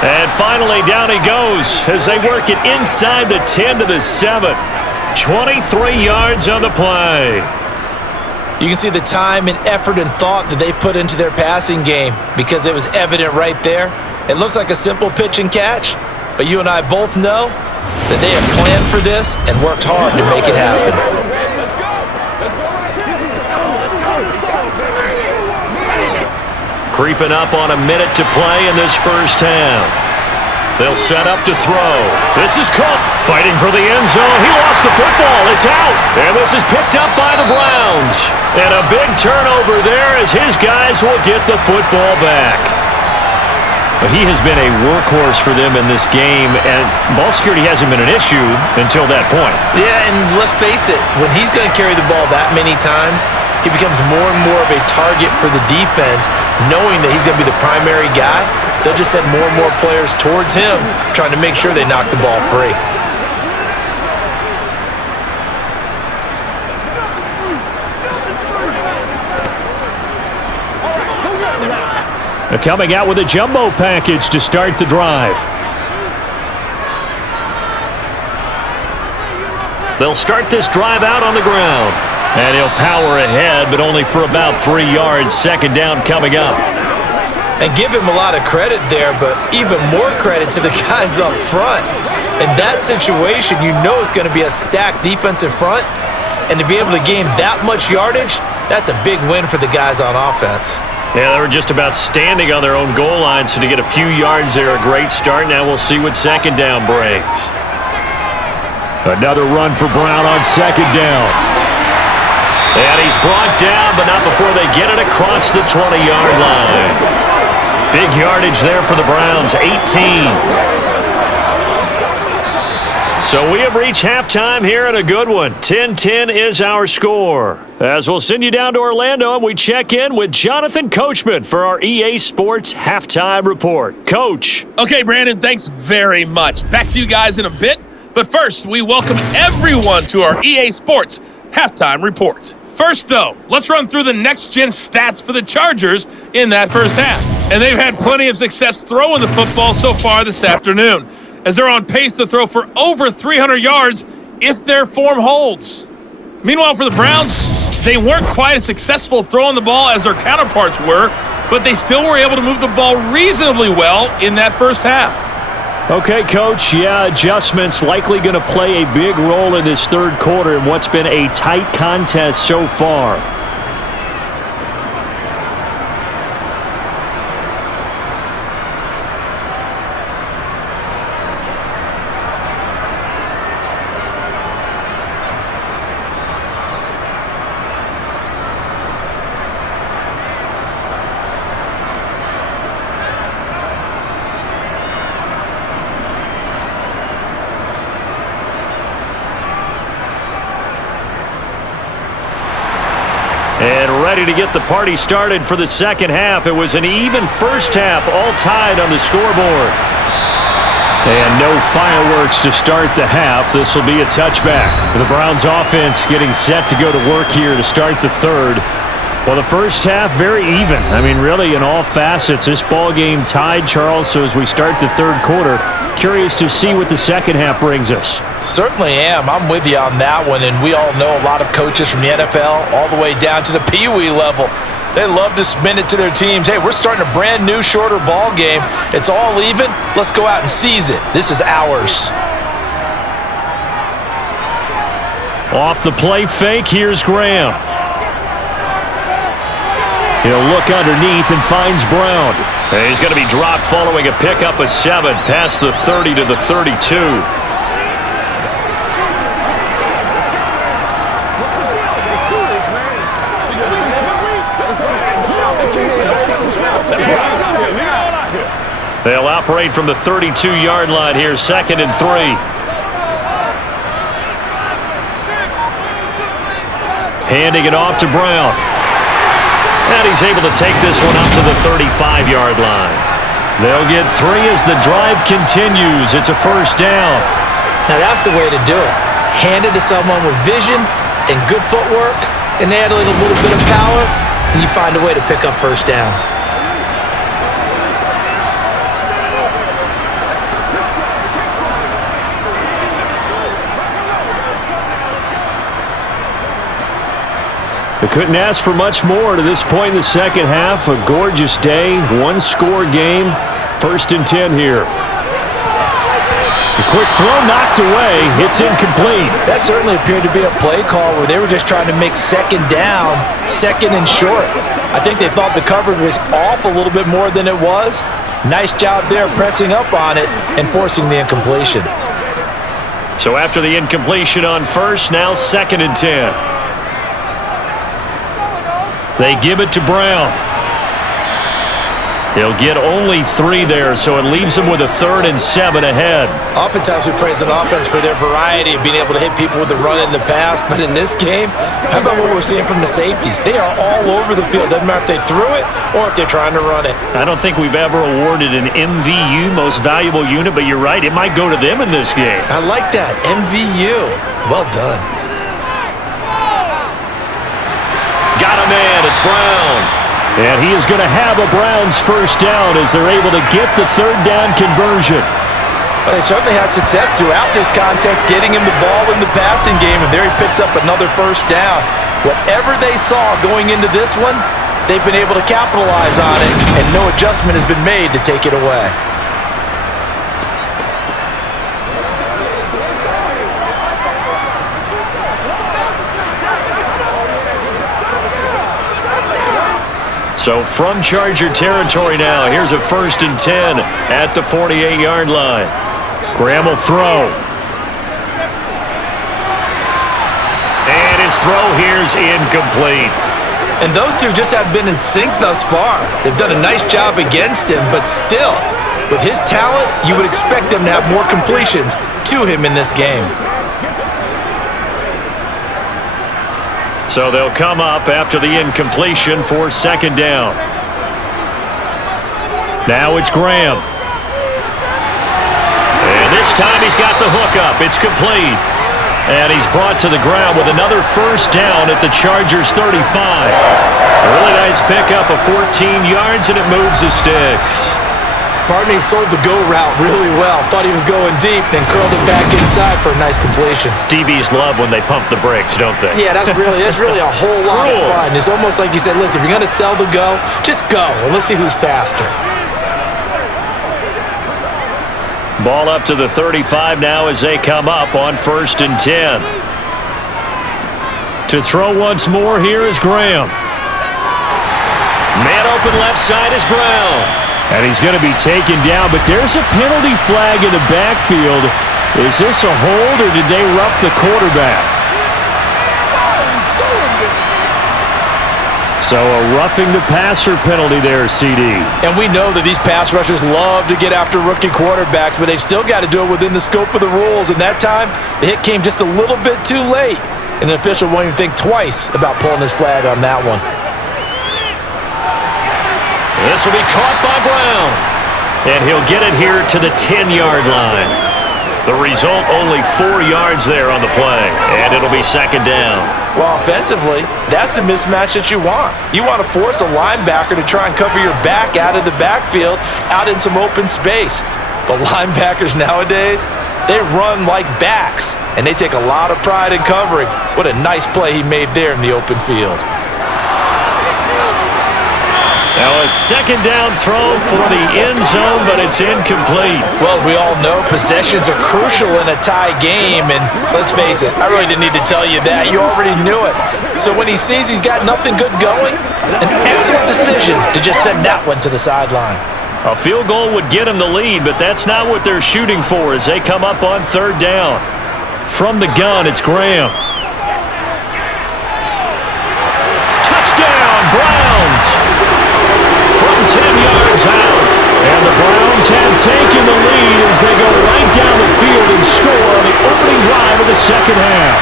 And finally, down he goes as they work it inside the 10 to the 7. 23 yards on the play. You can see the time and effort and thought that they've put into their passing game because it was evident right there. It looks like a simple pitch and catch, but you and I both know that they have planned for this and worked hard to make it happen. Creeping up on a minute to play in this 1st half. They'll set up to throw. This is caught. Fighting for the end zone. He lost the football. It's out. And this is picked up by the Browns. And a big turnover there as his guys will get the football back. But he has been a workhorse for them in this game, and ball security hasn't been an issue until that point. Yeah, and let's face it, when he's going to carry the ball that many times, he becomes more and more of a target for the defense, knowing that he's going to be the primary guy. They'll just send more and more players towards him, trying to make sure they knock the ball free. Coming out with a jumbo package to start the drive. They'll start this drive out on the ground. And he'll power ahead, but only for about 3 yards. Second down coming up. And give him a lot of credit there, but even more credit to the guys up front. In that situation, you know it's going to be a stacked defensive front, and to be able to gain that much yardage, that's a big win for the guys on offense. Yeah, they were just about standing on their own goal line, so to get a few yards there, a great start. Now we'll see what second down brings. Another run for Brown on second down. And he's brought down, but not before they get it across the 20-yard line. Big yardage there for the Browns, 18. So we have reached halftime here in a good one. 10-10 is our score. As we'll send you down to Orlando, and we check in with Jonathan Coachman for our EA Sports Halftime Report. Coach. Okay, Brandon, thanks very much. Back to you guys in a bit. But first, we welcome everyone to our EA Sports Halftime Report. First, though, let's run through the next-gen stats for the Chargers in that first half. And they've had plenty of success throwing the football so far this afternoon, as they're on pace to throw for over 300 yards if their form holds. Meanwhile, for the Browns, they weren't quite as successful throwing the ball as their counterparts were, but they still were able to move the ball reasonably well in that first half. Okay, Coach, yeah, adjustments likely going to play a big role in this third quarter in what's been a tight contest so far. And ready to get the party started for the second half. It was an even first half, all tied on the scoreboard. And no fireworks to start the half. This will be a touchback. The Browns offense getting set to go to work here to start the third. Well, the first half, very even. I mean, really, in all facets, this ball game tied, Charles. So as we start the third quarter, curious to see what the second half brings us. Certainly am. I'm with you on that one, and we all know a lot of coaches from the NFL all the way down to the Pee-wee level. They love to spin it to their teams. Hey, we're starting a brand new, shorter ball game. It's all even. Let's go out and seize it. This is ours. Off the play fake, here's Graham. He'll look underneath and finds Brown. And he's going to be dropped following a pickup of 7 past the 30 to the 32. They'll operate from the 32-yard line here, 2nd and 3. Handing it off to Brown. And he's able to take this one up to the 35-yard line. They'll get 3 as the drive continues. It's a first down. Now that's the way to do it. Hand it to someone with vision and good footwork, and add a little bit of power, and you find a way to pick up first downs. They couldn't ask for much more to this point in the second half. A gorgeous day, one-score game, 1st and 10 here. The quick throw knocked away. It's incomplete. That certainly appeared to be a play call where they were just trying to make second down, second and short. I think they thought the coverage was off a little bit more than it was. Nice job there pressing up on it and forcing the incompletion. So after the incompletion on first, now 2nd and 10. They give it to Brown. He'll get only 3 there, so it leaves them with a 3rd and 7 ahead. Oftentimes we praise an offense for their variety of being able to hit people with the run in the pass, but in this game, how about what we're seeing from the safeties? They are all over the field. Doesn't matter if they threw it or if they're trying to run it. I don't think we've ever awarded an MVU, most valuable unit, but you're right, it might go to them in this game. I like that, MVU. Well done. Got a man, it's Brown. And he is going to have a Browns first down as they're able to get the 3rd down conversion. Well, they certainly had success throughout this contest getting him the ball in the passing game, and there he picks up another first down. Whatever they saw going into this one, they've been able to capitalize on it, and no adjustment has been made to take it away. So from Charger territory now, here's a 1st and 10 at the 48-yard line. Graham will throw. And his throw here's incomplete. And those two just have been in sync thus far. They've done a nice job against him, but still, with his talent, you would expect them to have more completions to him in this game. So they'll come up after the incompletion for 2nd down. Now it's Graham. And this time he's got the hook up. It's complete. And he's brought to the ground with another 1st down at the Chargers 35. A really nice pickup of 14 yards, and it moves the sticks. Barney sold the go route really well. Thought he was going deep, then curled it back inside for a nice completion. DBs love when they pump the brakes, don't they? Yeah, that's really a whole lot of fun. It's almost like you said, listen, if you're going to sell the go, just go, and let's see who's faster. Ball up to the 35 now as they come up on 1st and 10. To throw once more, here is Graham. Man open left side is Brown. And he's going to be taken down, but there's a penalty flag in the backfield. Is this a hold, or did they rough the quarterback? So a roughing the passer penalty there, CD. And we know that these pass rushers love to get after rookie quarterbacks, but they've still got to do it within the scope of the rules. And that time, the hit came just a little bit too late. And an official won't even think twice about pulling his flag on that one. This will be caught by Brown. And he'll get it here to the 10-yard line. The result, only 4 yards there on the play. And it'll be 2nd down. Well, offensively, that's the mismatch that you want. You want to force a linebacker to try and cover your back out of the backfield, out in some open space. But linebackers nowadays, they run like backs, and they take a lot of pride in covering. What a nice play he made there in the open field. Now a 2nd down throw for the end zone, but it's incomplete. Well, as we all know, possessions are crucial in a tie game, and let's face it, I really didn't need to tell you that. You already knew it. So when he sees he's got nothing good going, an excellent decision to just send that one to the sideline. A field goal would get him the lead, but that's not what they're shooting for as they come up on 3rd down. From the gun, it's Graham. Touchdown, Browns! From 10 yards out. And the Browns have taken the lead as they go right down the field and score on the opening drive of the 2nd half.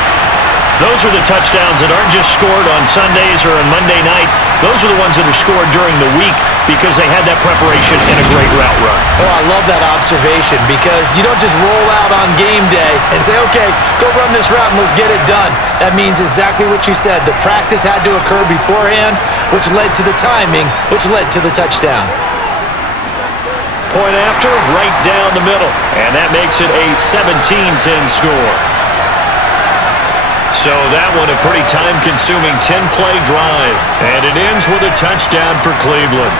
Those are the touchdowns that aren't just scored on Sundays or on Monday night. Those are the ones that are scored during the week because they had that preparation and a great route run. Oh, I love that observation because you don't just roll out on game day and say, okay, go run this route and let's get it done. That means exactly what you said. The practice had to occur beforehand, which led to the timing, which led to the touchdown. Point after, right down the middle. And that makes it a 17-10 score. So that one a pretty time-consuming 10-play drive. And it ends with a touchdown for Cleveland.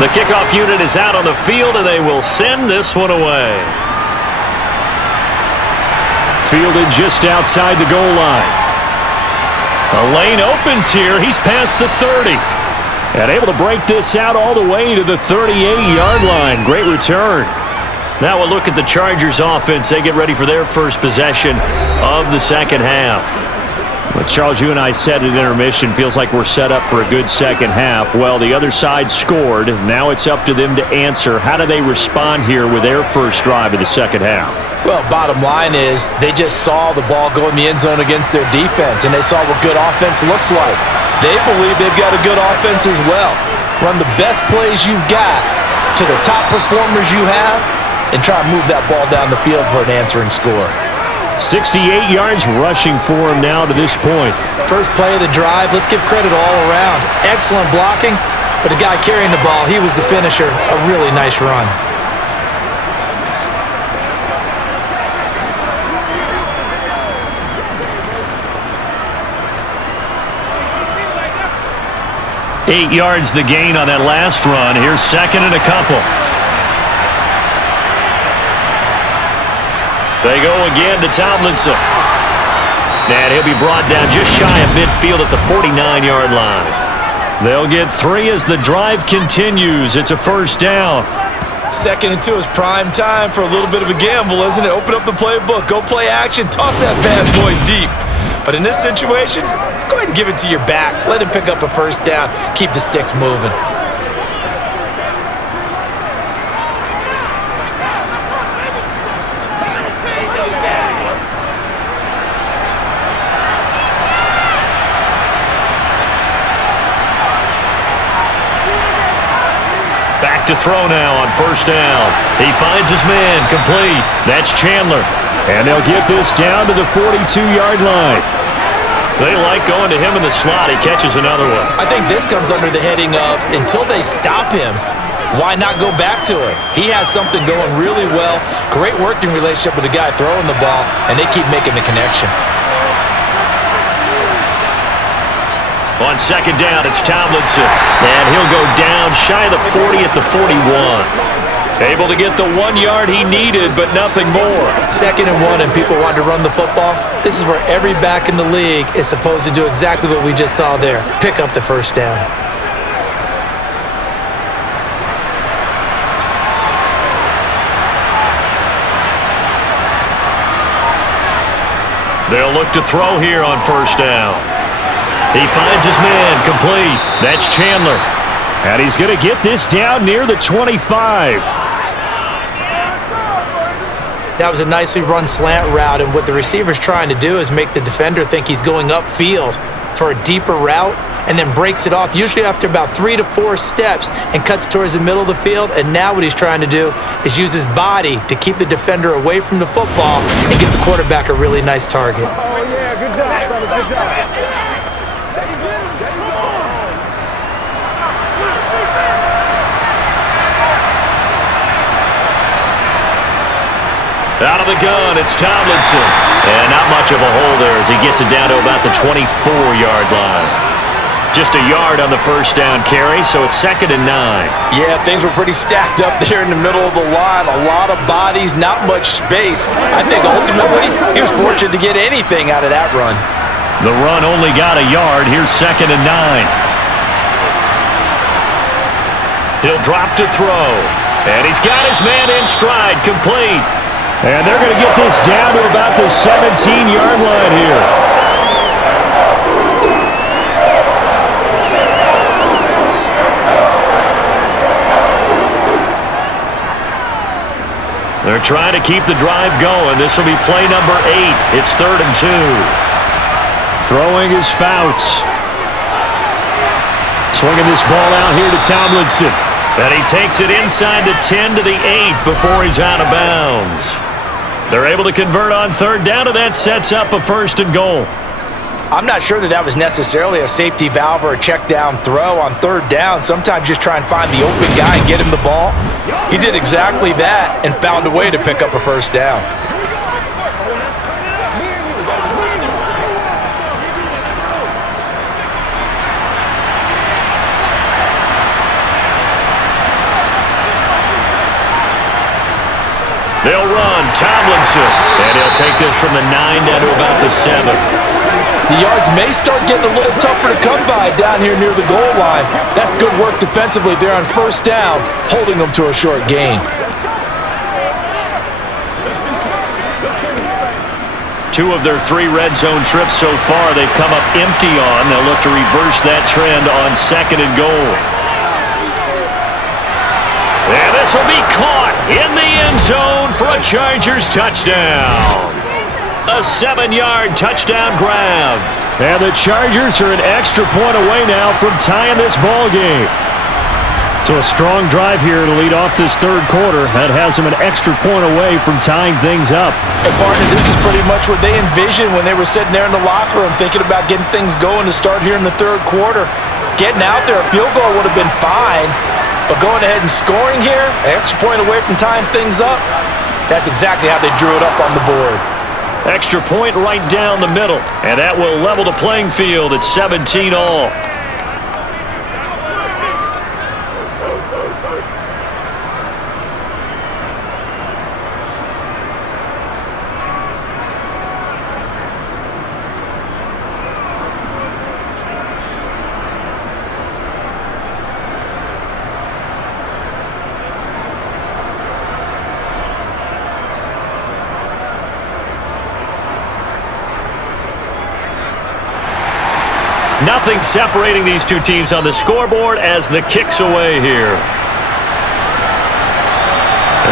The kickoff unit is out on the field, and they will send this one away. Fielded just outside the goal line. A lane opens here. He's past the 30. And able to break this out all the way to the 38-yard line. Great return. Now we'll look at the Chargers offense. They get ready for their first possession of the 2nd half. Well, Charles, you and I said at intermission, feels like we're set up for a good 2nd half. Well, the other side scored. Now it's up to them to answer. How do they respond here with their first drive of the 2nd half? Well, bottom line is they just saw the ball go in the end zone against their defense, and they saw what good offense looks like. They believe they've got a good offense as well. Run the best plays you've got to the top performers you have, and try and move that ball down the field for an answering score. 68 yards rushing for him now to this point. First play of the drive, let's give credit all around. Excellent blocking, but the guy carrying the ball, he was the finisher. A really nice run. Eight yards the gain on that last run. Here's second and a couple. They go again to Tomlinson. And he'll be brought down just shy of midfield at the 49-yard line. They'll get 3 as the drive continues. It's a first down. Second and 2 is prime time for a little bit of a gamble, isn't it? Open up the playbook, go play action, toss that bad boy deep. But in this situation, go ahead and give it to your back. Let him pick up a first down. Keep the sticks moving. Back to throw now on first down. He finds his man, complete. That's Chandler. And they'll get this down to the 42-yard line. They like going to him in the slot. He catches another one. I think this comes under the heading of, until they stop him, why not go back to it? He has something going really well. Great working relationship with the guy throwing the ball, and they keep making the connection. On second down, it's Tomlinson. And he'll go down shy of the 40 at the 41. Able to get the 1 yard he needed, but nothing more. Second and 1, and people want to run the football. This is where every back in the league is supposed to do exactly what we just saw there. Pick up the first down. They'll look to throw here on first down. He finds his man, complete. That's Chandler. And he's going to get this down near the 25. That was a nicely run slant route, and what the receiver's trying to do is make the defender think he's going upfield for a deeper route, and then breaks it off, usually after about 3 to 4 steps, and cuts towards the middle of the field. And now what he's trying to do is use his body to keep the defender away from the football and give the quarterback a really nice target. Oh, yeah, good job, brother, good job. Out of the gun, it's Tomlinson. And not much of a hole there as he gets it down to about the 24-yard line. Just a yard on the first down carry, so it's second and 9. Yeah, things were pretty stacked up there in the middle of the line. A lot of bodies, not much space. I think ultimately he was fortunate to get anything out of that run. The run only got a yard. Here's second and 9. He'll drop to throw. And he's got his man in stride, complete. And they're going to get this down to about the 17-yard line here. They're trying to keep the drive going. This will be play number 8. It's third and 2. Throwing is Fouts. Swinging this ball out here to Tomlinson. And he takes it inside the 10 to the 8 before he's out of bounds. They're able to convert on third down, and that sets up a first and goal. I'm not sure that was necessarily a safety valve or a check down throw on third down. Sometimes just try and find the open guy and get him the ball. He did exactly that and found a way to pick up a first down. They'll run Tomlinson, and he'll take this from the 9 down to about the 7. The yards may start getting a little tougher to come by down here near the goal line. That's good work defensively there on first down, holding them to a short gain. Two of their 3 red zone trips so far they've come up empty on. They'll look to reverse that trend on second and goal. And this will be caught in the end zone for a Chargers touchdown. A 7-yard touchdown grab. And the Chargers are an extra point away now from tying this ball game. So a strong drive here to lead off this third quarter. That has them an extra point away from tying things up. And partner, this is pretty much what they envisioned when they were sitting there in the locker room thinking about getting things going to start here in the third quarter. Getting out there, a field goal would have been fine, but going ahead and scoring here, an extra point away from tying things up, that's exactly how they drew it up on the board. Extra point right down the middle, and that will level the playing field at 17 all. Nothing separating these two teams on the scoreboard as the kick's away here.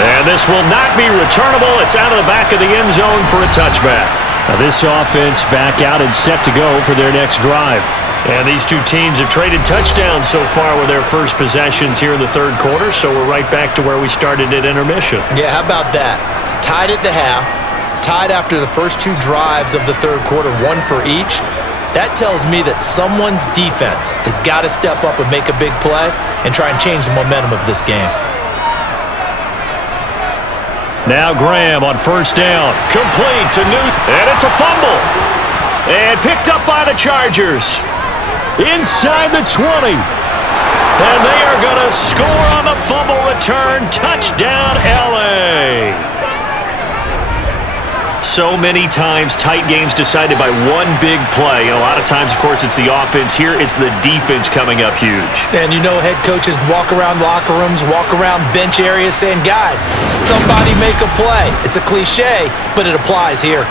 And this will not be returnable. It's out of the back of the end zone for a touchback. Now this offense back out and set to go for their next drive. And these two teams have traded touchdowns so far with their first possessions here in the third quarter, so we're right back to where we started at intermission. Yeah, how about that? Tied at the half, tied after the first two drives of the third quarter, one for each. That tells me that someone's defense has got to step up and make a big play and try and change the momentum of this game. Now Graham on first down. Complete to Newton. And it's a fumble. And picked up by the Chargers. Inside the 20. And they are going to score on the fumble return. Touchdown, L.A. So many times tight games decided by one big play. A lot of times, of course, it's the offense. Here, it's the defense coming up huge. And you know head coaches walk around locker rooms, walk around bench areas saying, guys, somebody make a play. It's a cliche, but it applies here.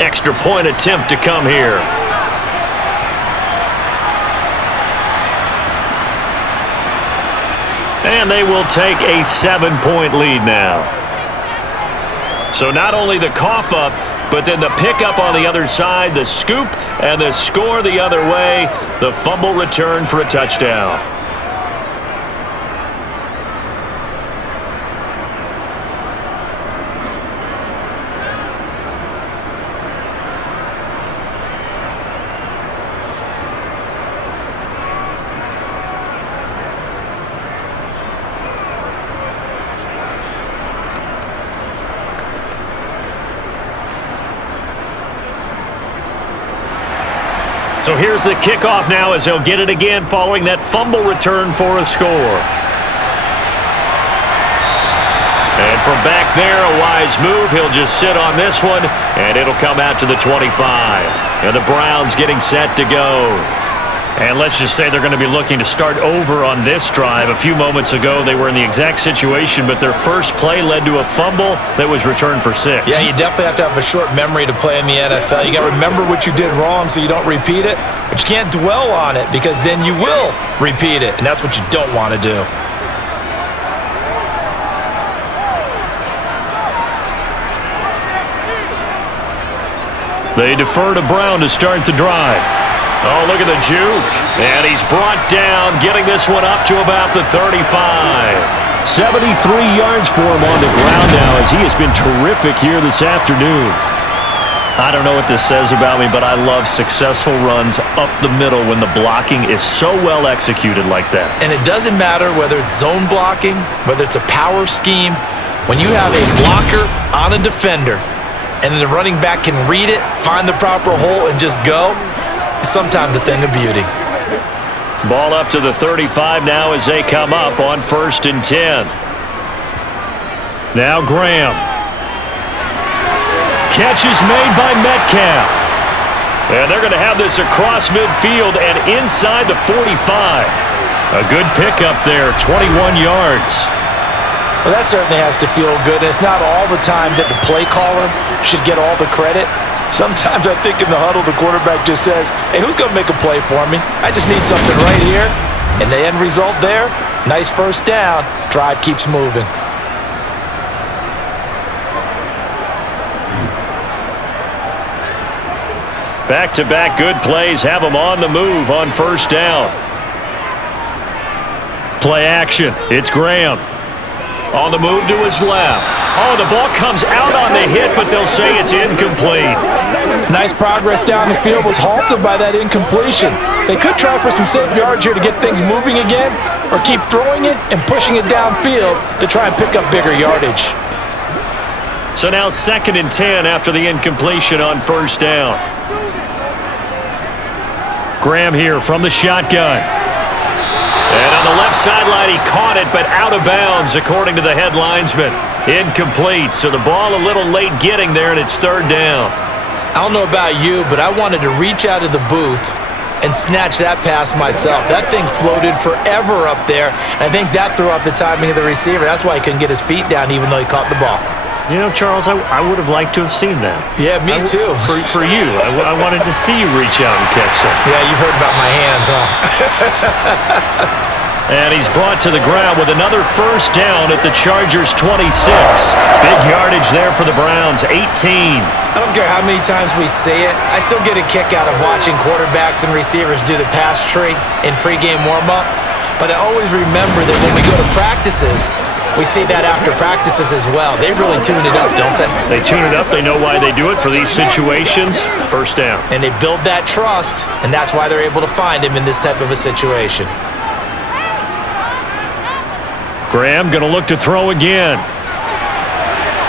Extra point attempt to come here. And they will take a 7-point lead now. So not only the cough up, but then the pickup on the other side, the scoop, and the score the other way, the fumble return for a touchdown. So here's the kickoff now as they'll get it again following that fumble return for a score. And from back there, a wise move. He'll just sit on this one, and it'll come out to the 25. And the Browns getting set to go. And let's just say they're going to be looking to start over on this drive. A few moments ago, they were in the exact situation, but their first play led to a fumble that was returned for 6. Yeah, you definitely have to have a short memory to play in the NFL. You got to remember what you did wrong so you don't repeat it, but you can't dwell on it because then you will repeat it, and that's what you don't want to do. They defer to Brown to start the drive. Oh, look at the juke. And he's brought down, getting this one up to about the 35. 73 yards for him on the ground now as he has been terrific here this afternoon. I don't know what this says about me, but I love successful runs up the middle when the blocking is so well executed like that. And it doesn't matter whether it's zone blocking, whether it's a power scheme. When you have a blocker on a defender and the running back can read it, find the proper hole, and just go, sometimes a thing of beauty. Ball up to the 35 now as they come up on 1st and 10. Now Graham. Catch is made by Metcalf. And they're going to have this across midfield and inside the 45. A good pickup there, 21 yards. Well, that certainly has to feel good. And it's not all the time that the play caller should get all the credit. Sometimes I think in the huddle, the quarterback just says, hey, who's going to make a play for me? I just need something right here. And the end result there, nice first down. Drive keeps moving. Back-to-back good plays have them on the move on first down. Play action. It's Graham. On the move to his left. Oh, the ball comes out on the hit, but they'll say it's incomplete. Nice progress down the field was halted by that incompletion. They could try for some safe yards here to get things moving again, or keep throwing it and pushing it downfield to try and pick up bigger yardage. So now 2nd and 10 after the incompletion on first down. Graham here from the shotgun. And on the left sideline, he caught it, but out of bounds, according to the head linesman. Incomplete, so the ball a little late getting there, and it's 3rd down. I don't know about you, but I wanted to reach out of the booth and snatch that pass myself. That thing floated forever up there, and I think that threw off the timing of the receiver. That's why he couldn't get his feet down, even though he caught the ball. You know, Charles, I would have liked to have seen that. Yeah, me too. For you. I wanted to see you reach out and catch something. Yeah, you've heard about my hands, huh? And he's brought to the ground with another first down at the Chargers' 26. Big yardage there for the Browns, 18. I don't care how many times we say it, I still get a kick out of watching quarterbacks and receivers do the pass tree in pregame warm-up. But I always remember that when we go to practices, we see that after practices as well. They really tune it up, don't they? They tune it up. They know why they do it for these situations. First down. And they build that trust, and that's why they're able to find him in this type of a situation. Graham going to look to throw again.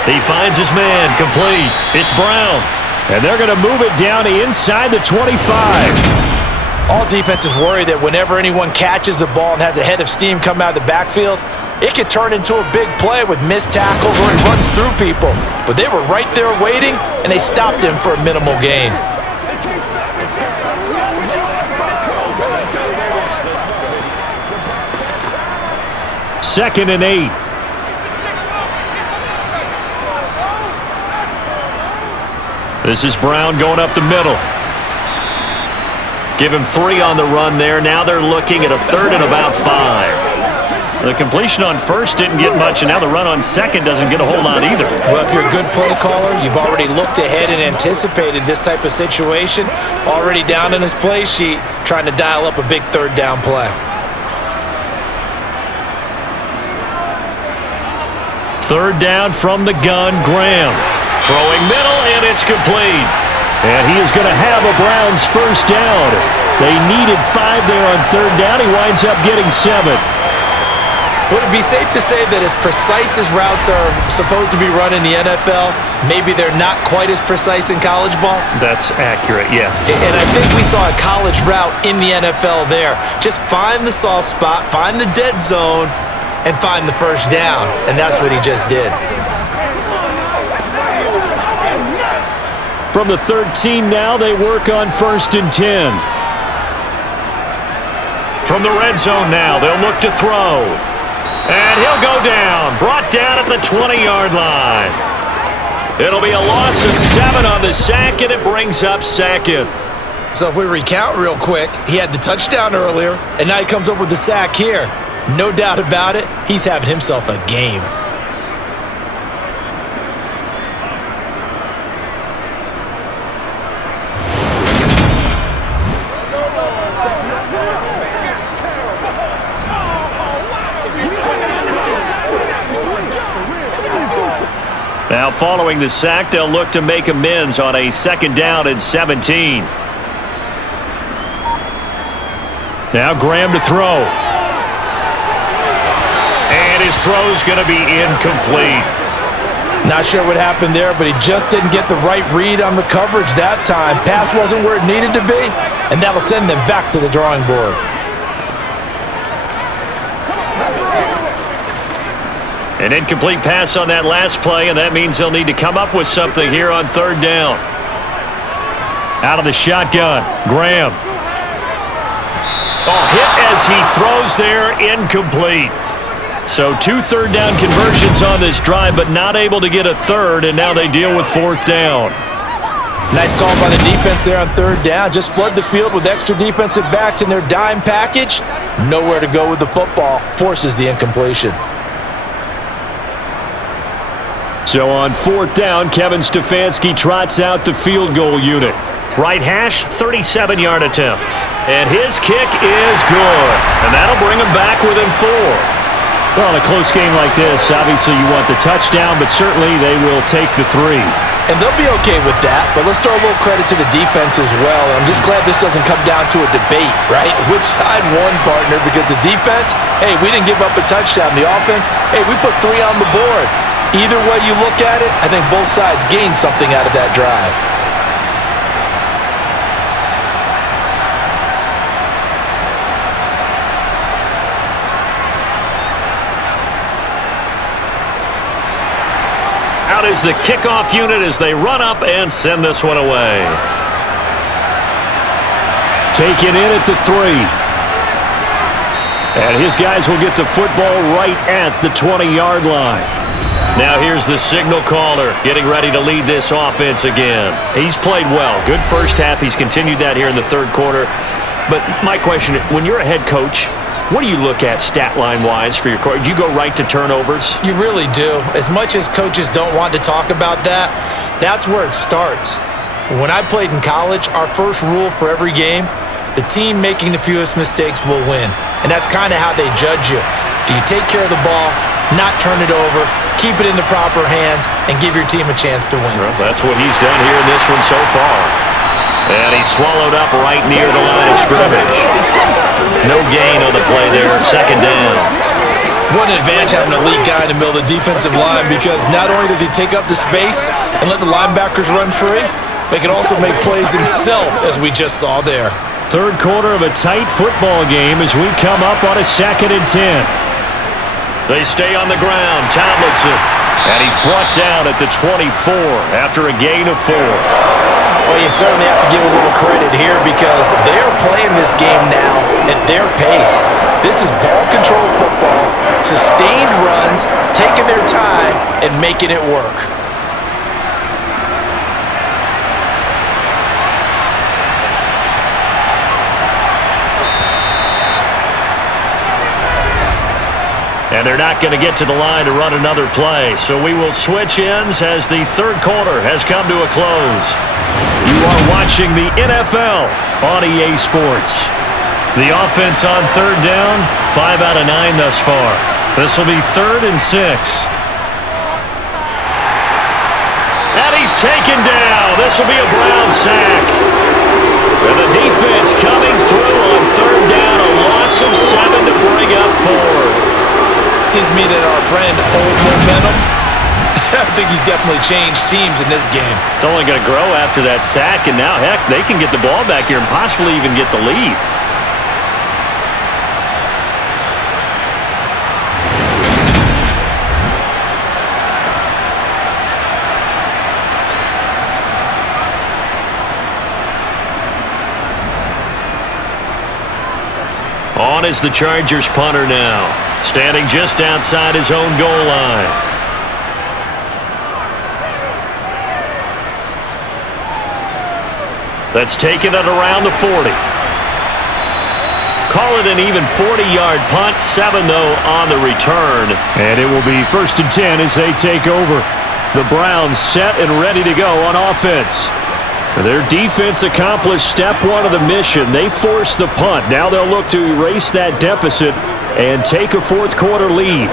He finds his man, complete. It's Brown. And they're going to move it down inside the 25. All defenses worry that whenever anyone catches the ball and has a head of steam come out of the backfield, it could turn into a big play with missed tackles or he runs through people. But they were right there waiting, and they stopped him for a minimal gain. Second and 8. This is Brown going up the middle. Give him 3 on the run there. Now they're looking at a 3rd and about 5. The completion on first didn't get much, and now the run on second doesn't get a whole lot either. Well, if you're a good play caller, you've already looked ahead and anticipated this type of situation. Already down in his play sheet, trying to dial up a big 3rd down play. 3rd down from the gun, Graham. Throwing middle, and it's complete. And he is going to have a Browns first down. They needed 5 there on 3rd down. He winds up getting 7. Would it be safe to say that as precise as routes are supposed to be run in the NFL, maybe they're not quite as precise in college ball? That's accurate, yeah. And I think we saw a college route in the NFL there. Just find the soft spot, find the dead zone, and find the first down. And that's what he just did. From the 13 now, they work on 1st and 10. From the red zone now, they'll look to throw. And he'll go down, brought down at the 20-yard line. It'll be a loss of 7 on the sack, and it brings up 2nd. So if we recount real quick, he had the touchdown earlier, and now he comes up with the sack here. No doubt about it, he's having himself a game. Now following the sack, they'll look to make amends on a 2nd down and 17. Now Graham to throw. And his throw's going to be incomplete. Not sure what happened there, but he just didn't get the right read on the coverage that time. Pass wasn't where it needed to be, and that'll send them back to the drawing board. An incomplete pass on that last play, and that means they'll need to come up with something here on 3rd down. Out of the shotgun, Graham. Oh, hit as he throws there, incomplete. So 2 3rd down conversions on this drive, but not able to get a 3rd, and now they deal with 4th down. Nice call by the defense there on 3rd down. Just flood the field with extra defensive backs in their dime package. Nowhere to go with the football. Forces the incompletion. So on 4th down, Kevin Stefanski trots out the field goal unit. Right hash, 37-yard attempt. And his kick is good. And that'll bring him back within 4. Well, in a close game like this, obviously you want the touchdown, but certainly they will take the 3. And they'll be okay with that, but let's throw a little credit to the defense as well. I'm just glad this doesn't come down to a debate, right? Which side won, partner? Because the defense, hey, we didn't give up a touchdown. The offense, hey, we put 3 on the board. Either way you look at it, I think both sides gained something out of that drive. Out is the kickoff unit as they run up and send this one away. Taken in at the 3. And his guys will get the football right at the 20-yard line. Now here's the signal caller getting ready to lead this offense again. He's played well. Good first half. He's continued that here in the third quarter. But my question, when you're a head coach, what do you look at stat line-wise for your coach? Do you go right to turnovers? You really do. As much as coaches don't want to talk about that, that's where it starts. When I played in college, our first rule for every game, the team making the fewest mistakes will win. And that's kind of how they judge you. Do you take care of the ball, not turn it over, keep it in the proper hands, and give your team a chance to win? Well, that's what he's done here in this one so far. And he's swallowed up right near the line of scrimmage. No gain on the play there, second down. What an advantage having an elite guy in the middle of the defensive line, because not only does he take up the space and let the linebackers run free, but he can also make plays himself, as we just saw there. Third quarter of a tight football game as we come up on a 2nd and 10. They stay on the ground, Tomlinson. And he's brought down at the 24 after a gain of 4. Well, you certainly have to give a little credit here because they're playing this game now at their pace. This is ball control football, sustained runs, taking their time, and making it work. And they're not going to get to the line to run another play. So we will switch ends as the third quarter has come to a close. You are watching the NFL on EA Sports. The offense on third down, 5 out of 9 thus far. This will be 3rd and 6. And he's taken down. This will be a Brown sack. And the defense coming through on third down, a loss of 7 to bring up 4. Seems to me that our friend Old Momentum, I think he's definitely changed teams in this game. It's only going to grow after that sack, and now, heck, they can get the ball back here and possibly even get the lead. On is the Chargers punter now, standing just outside his own goal line. That's taken at around the 40. Call it an even 40-yard punt, 7 though on the return. And it will be 1st and 10 as they take over. The Browns set and ready to go on offense. Their defense accomplished step 1 of the mission. They forced the punt. Now they'll look to erase that deficit and take a fourth quarter lead.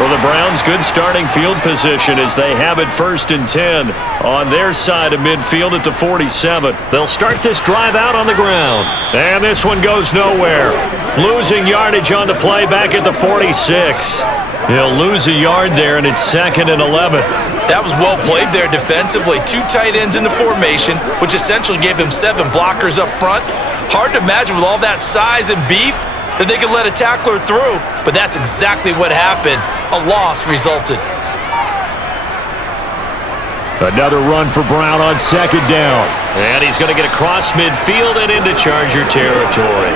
For the Browns, good starting field position as they have it 1st and 10 on their side of midfield at the 47. They'll start this drive out on the ground. And this one goes nowhere. Losing yardage on the play back at the 46. He'll lose a yard there, and it's 2nd and 11. That was well played there defensively. 2 tight ends in the formation, which essentially gave them 7 blockers up front. Hard to imagine with all that size and beef that they could let a tackler through, but that's exactly what happened. A loss resulted. Another run for Brown on 2nd down. And he's going to get across midfield and into Charger territory.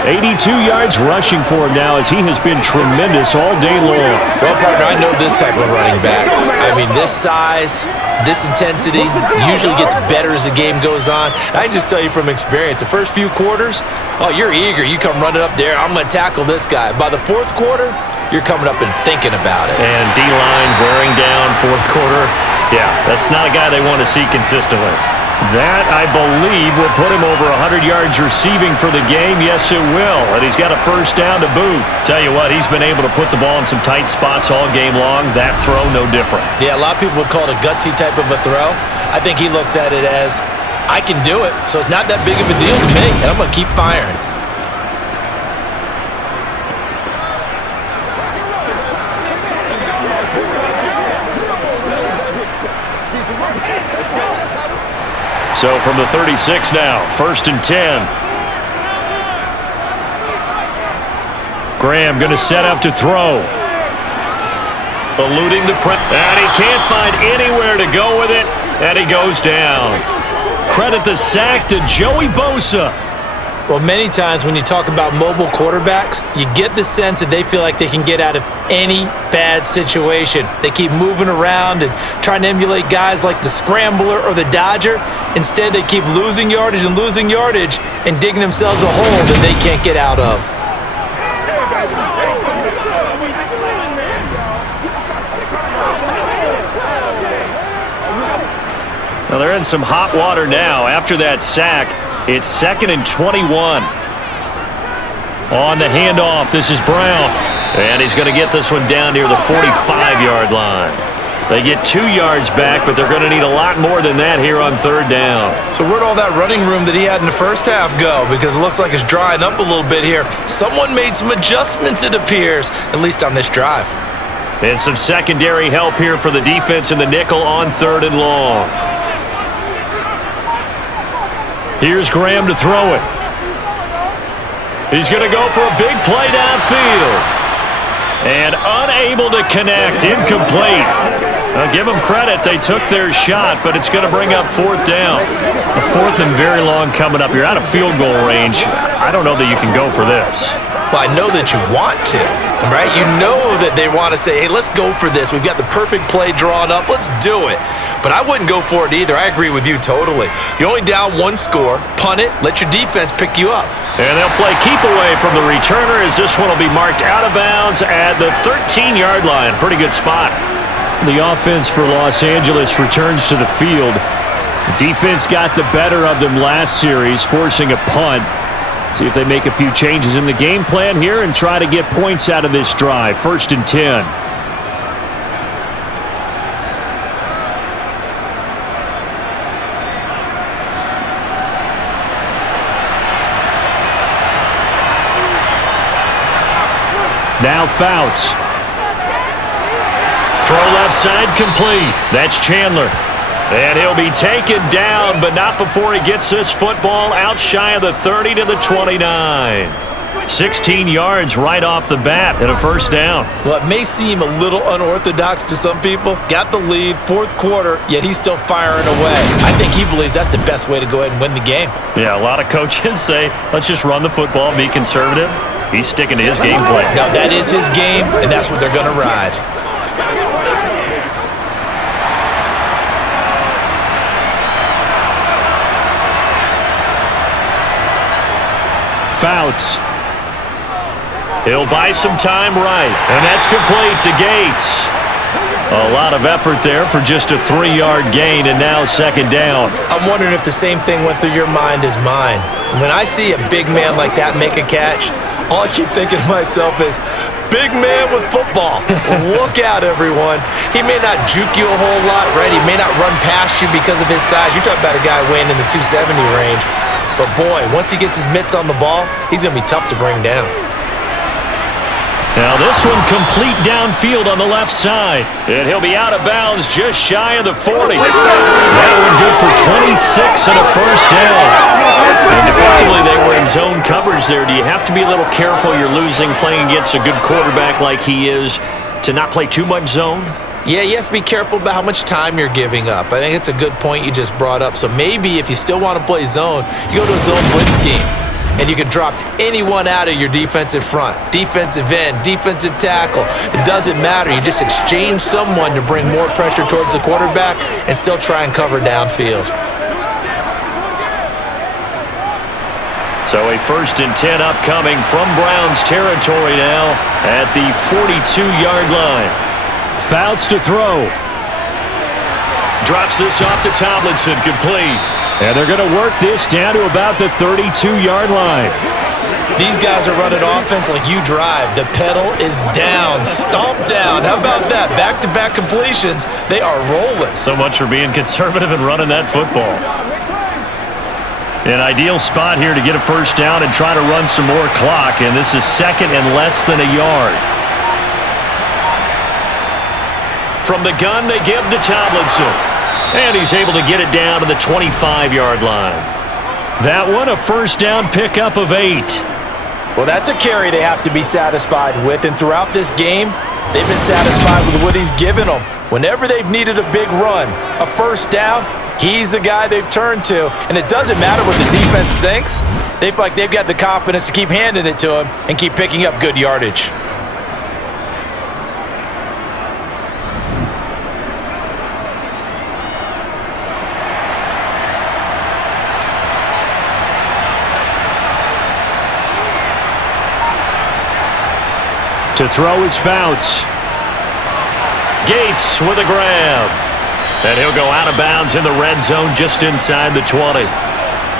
82 yards rushing for him now as he has been tremendous all day long. Well, partner, I know this type of running back. I mean, this size, this intensity usually gets better as the game goes on. I can just tell you from experience, the first few quarters, oh, you're eager. You come running up there, I'm going to tackle this guy. By the 4th quarter, you're coming up and thinking about it. And D-line wearing down fourth quarter. Yeah, that's not a guy they want to see consistently. That, I believe, will put him over 100 yards receiving for the game. Yes, it will. And he's got a first down to boot. Tell you what, he's been able to put the ball in some tight spots all game long. That throw, no different. Yeah, a lot of people would call it a gutsy type of a throw. I think he looks at it as, I can do it, so it's not that big of a deal to me, and I'm going to keep firing. So from the 36 now, 1st and 10. Graham going to set up to throw. Eluding the press. And he can't find anywhere to go with it. And he goes down. Credit the sack to Joey Bosa. Well, many times when you talk about mobile quarterbacks, you get the sense that they feel like they can get out of any bad situation. They keep moving around and trying to emulate guys like the Scrambler or the Dodger. Instead, they keep losing yardage and digging themselves a hole that they can't get out of. Well, they're in some hot water now. After that sack, it's 2nd and 21. On the handoff, this is Brown. And he's going to get this one down near the 45-yard line. They get 2 yards back, but they're going to need a lot more than that here on 3rd down. So where'd all that running room that he had in the first half go? Because it looks like it's drying up a little bit here. Someone made some adjustments, it appears, at least on this drive. And some secondary help here for the defense in the nickel on 3rd and long. Here's Graham to throw it. He's going to go for a big play downfield. And unable to connect. Incomplete. I'll give them credit. They took their shot, but it's going to bring up 4th down. A 4th and very long coming up. You're out of field goal range. I don't know that you can go for this. Well, I know that you want to, right? You know that they want to say, hey, let's go for this. We've got the perfect play drawn up. Let's do it. But I wouldn't go for it either. I agree with you totally. You're only down 1 score. Punt it. Let your defense pick you up. And they'll play keep away from the returner as this one will be marked out of bounds at the 13-yard line. Pretty good spot. The offense for Los Angeles returns to the field. The defense got the better of them last series, forcing a punt. See if they make a few changes in the game plan here and try to get points out of this drive. 1st and 10. Now Fouts. Throw left side complete. That's Chandler. And he'll be taken down, but not before he gets this football out shy of the 30 to the 29. 16 yards right off the bat and a 1st down. Well, it may seem a little unorthodox to some people. Got the lead, 4th quarter, yet he's still firing away. I think he believes that's the best way to go ahead and win the game. Yeah, a lot of coaches say, let's just run the football, be conservative. He's sticking to his game plan. Now, that is his game, and that's what they're going to ride. Fouts. He'll buy some time right, and that's complete to Gates. A lot of effort there for just a 3-yard gain, and now 2nd down. I'm wondering if the same thing went through your mind as mine. When I see a big man like that make a catch, all I keep thinking to myself is, big man with football. Look out, everyone. He may not juke you a whole lot, right? He may not run past you because of his size. You're talking about a guy weighing in the 270 range. But, boy, once he gets his mitts on the ball, he's going to be tough to bring down. Now this one complete downfield on the left side. And he'll be out of bounds just shy of the 40. That one good for 26 and a 1st down. And defensively they were in zone coverage there. Do you have to be a little careful you're losing playing against a good quarterback like he is to not play too much zone? Yeah, you have to be careful about how much time you're giving up. I think it's a good point you just brought up. So maybe if you still want to play zone, you go to a zone blitz scheme. And you can drop anyone out of your defensive front, defensive end, defensive tackle. It doesn't matter. You just exchange someone to bring more pressure towards the quarterback and still try and cover downfield. So a 1st and 10 upcoming from Browns territory now at the 42-yard line. Fouts to throw. Drops this off to Tomlinson, complete. And they're going to work this down to about the 32-yard line. These guys are running offense like you drive. The pedal is down, stomped down. How about that? Back-to-back completions. They are rolling. So much for being conservative and running that football. An ideal spot here to get a 1st down and try to run some more clock, and this is 2nd and less than a yard. From the gun, they give to Tomlinson, and he's able to get it down to the 25-yard line. That one, a 1st down pickup of 8. Well, that's a carry they have to be satisfied with, and throughout this game, they've been satisfied with what he's given them. Whenever they've needed a big run, a 1st down, he's the guy they've turned to, and it doesn't matter what the defense thinks. They feel like they've got the confidence to keep handing it to him and keep picking up good yardage. To throw is Fouts. Gates with a grab. And he'll go out of bounds in the red zone just inside the 20.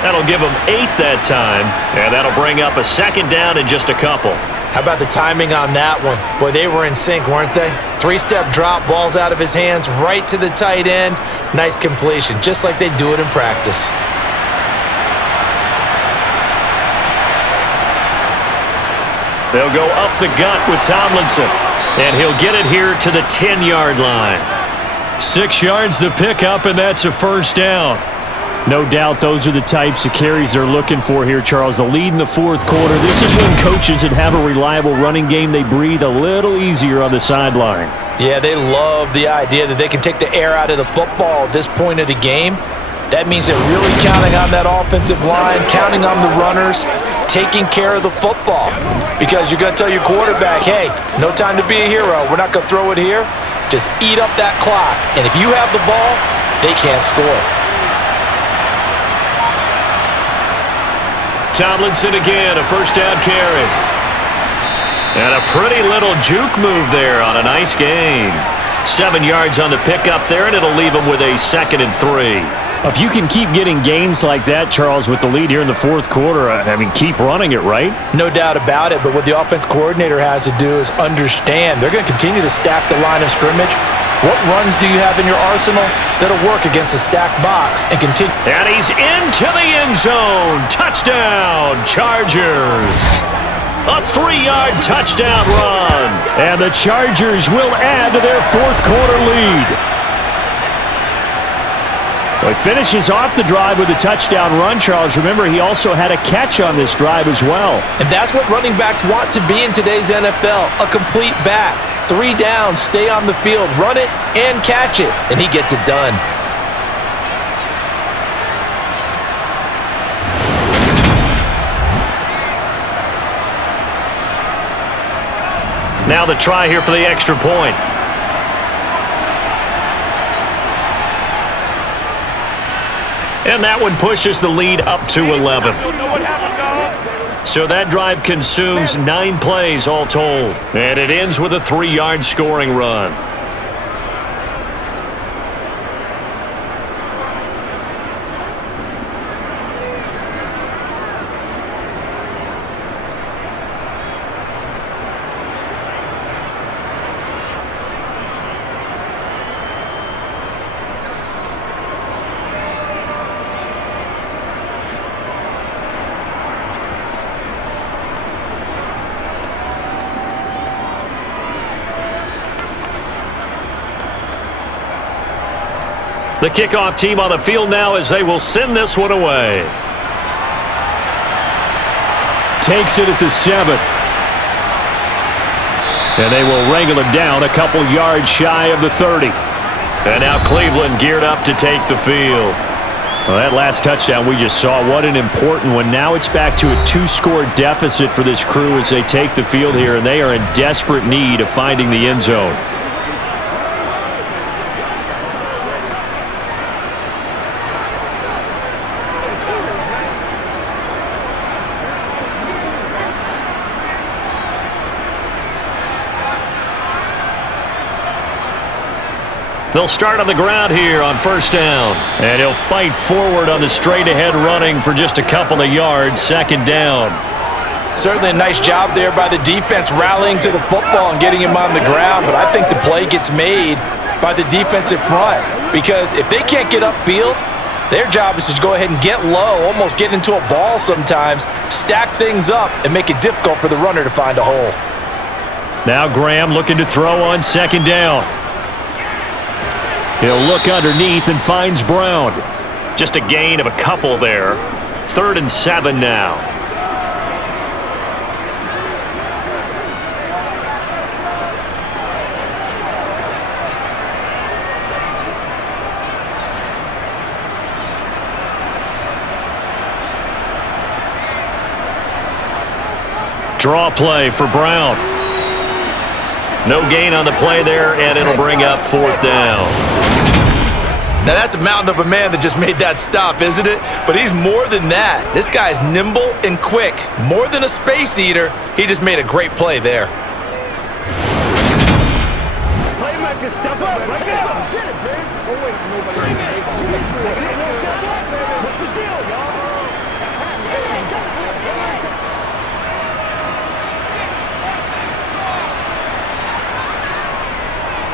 That'll give him 8 that time, and that'll bring up a 2nd down in just a couple. How about the timing on that one? Boy, they were in sync, weren't they? 3-step drop, balls out of his hands, right to the tight end. Nice completion, just like they do it in practice. They'll go up the gut with Tomlinson, and he'll get it here to the 10-yard line. 6 yards the pickup, and that's a 1st down. No doubt those are the types of carries they're looking for here, Charles. The lead in the 4th quarter. This is when coaches that have a reliable running game, they breathe a little easier on the sideline. Yeah, they love the idea that they can take the air out of the football at this point of the game. That means they're really counting on that offensive line, counting on the runners, taking care of the football. Because you're going to tell your quarterback, hey, no time to be a hero. We're not going to throw it here. Just eat up that clock. And if you have the ball, they can't score. Tomlinson again, a 1st down carry. And a pretty little juke move there on a nice gain. 7 yards on the pickup there, and it'll leave him with a 2nd and 3. If you can keep getting gains like that, Charles, with the lead here in the 4th quarter, I mean, keep running it, right? No doubt about it, but what the offense coordinator has to do is understand they're going to continue to stack the line of scrimmage. What runs do you have in your arsenal that'll work against a stacked box and continue? And he's into the end zone. Touchdown, Chargers. A 3-yard touchdown run. And the Chargers will add to their 4th quarter lead. Well, he finishes off the drive with a touchdown run, Charles. Remember, he also had a catch on this drive as well. And that's what running backs want to be in today's NFL, a complete back. 3 downs, stay on the field, run it, and catch it. And he gets it done. Now the try here for the extra point. And that one pushes the lead up to 11. So that drive consumes 9 plays all told. And it ends with a 3-yard scoring run. The kickoff team on the field now as they will send this one away. Takes it at the 7. And they will wrangle him down a couple yards shy of the 30. And now Cleveland geared up to take the field. Well, that last touchdown we just saw, what an important one. Now it's back to a 2-score deficit for this crew as they take the field here, and they are in desperate need of finding the end zone. They'll start on the ground here on first down. And he'll fight forward on the straight-ahead running for just a couple of yards, second down. Certainly a nice job there by the defense rallying to the football and getting him on the ground, but I think the play gets made by the defensive front because if they can't get upfield, their job is to go ahead and get low, almost get into a ball sometimes, stack things up, and make it difficult for the runner to find a hole. Now Graham looking to throw on second down. He'll look underneath and finds Brown. Just a gain of a couple there. 3rd and 7 now. Draw play for Brown. No gain on the play there, and it'll bring up 4th down. Now that's a mountain of a man that just made that stop, isn't it? But he's more than that. This guy's nimble and quick. More than a space eater, he just made a great play there. Playmaker, step up, break it up. Get it, man. Oh, wait, nobody. What's the deal, y'all?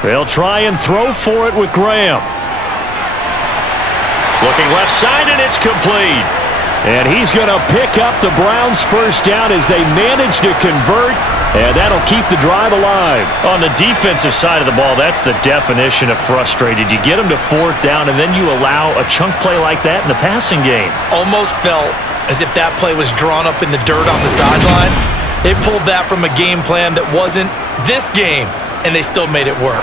They'll try and throw for it with Graham. Looking left side, and it's complete. And he's going to pick up the Browns' first down as they manage to convert, and that'll keep the drive alive. On the defensive side of the ball, that's the definition of frustrated. You get them to 4th down, and then you allow a chunk play like that in the passing game. Almost felt as if that play was drawn up in the dirt on the sideline. They pulled that from a game plan that wasn't this game, and they still made it work.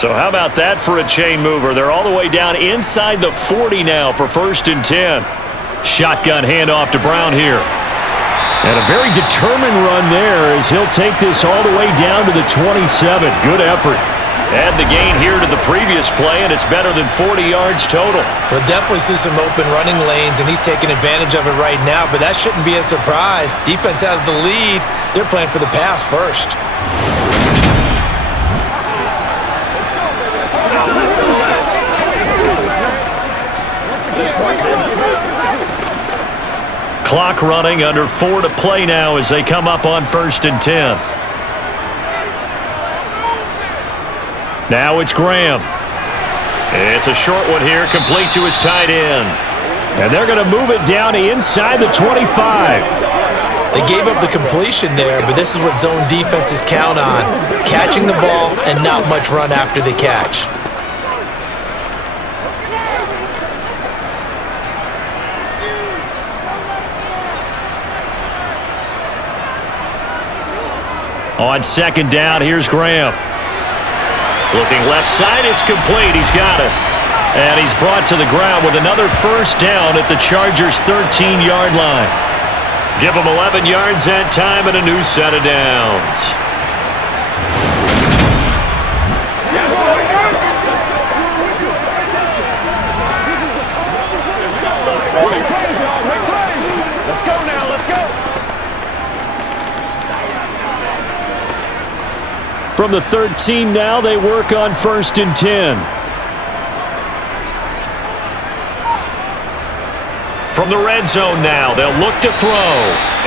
So how about that for a chain mover? They're all the way down inside the 40 now for 1st and 10. Shotgun handoff to Brown here. And a very determined run there as he'll take this all the way down to the 27. Good effort. Add the gain here to the previous play, and it's better than 40 yards total. We'll definitely see some open running lanes, and he's taking advantage of it right now, but that shouldn't be a surprise. Defense has the lead. They're playing for the pass first. Clock running, under 4 to play now as they come up on 1st and 10. Now it's Graham. It's a short one here, complete to his tight end. And they're going to move it down inside the 25. They gave up the completion there, but this is what zone defenses count on. Catching the ball and not much run after the catch. On second down, here's Graham. Looking left side, it's complete. He's got it. And he's brought to the ground with another first down at the Chargers' 13-yard line. Give him 11 yards that time and a new set of downs. Let's go now, let's go. From the 13 now, they work on 1st and 10. From the red zone now, they'll look to throw.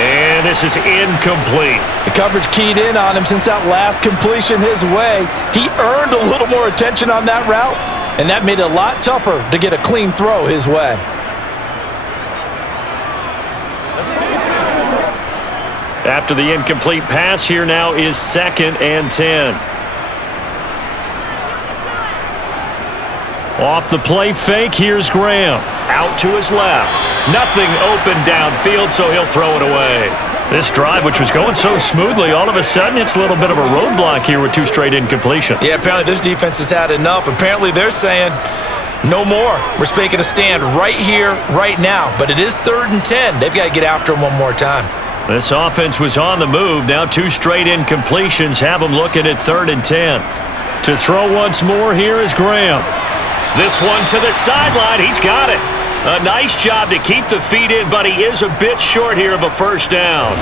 And this is incomplete. The coverage keyed in on him since that last completion his way. He earned a little more attention on that route, and that made it a lot tougher to get a clean throw his way. After the incomplete pass, here now is 2nd and 10. Off the play fake, here's Graham. Out to his left. Nothing open downfield, so he'll throw it away. This drive, which was going so smoothly, all of a sudden it's a little bit of a roadblock here with 2 straight incompletions. Yeah, apparently this defense has had enough. Apparently they're saying, no more. We're making a stand right here, right now. But it is 3rd and 10. They've got to get after him one more time. This offense was on the move. Now 2 straight incompletions have them looking at 3rd and 10. To throw once more, here is Graham. This one to the sideline. He's got it. A nice job to keep the feet in, but he is a bit short here of a first down.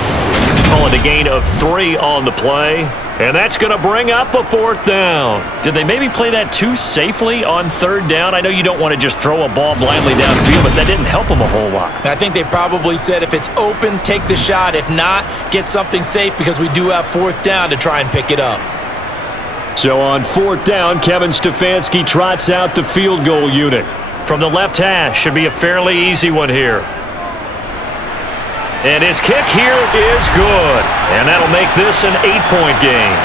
Calling a gain of 3 on the play. And that's going to bring up a 4th down. Did they maybe play that too safely on 3rd down? I know you don't want to just throw a ball blindly downfield, but that didn't help them a whole lot. I think they probably said if it's open, take the shot. If not, get something safe because we do have 4th down to try and pick it up. So on 4th down, Kevin Stefanski trots out the field goal unit. From the left hash, should be a fairly easy one here. And his kick here is good. And that'll make this an 8-point game.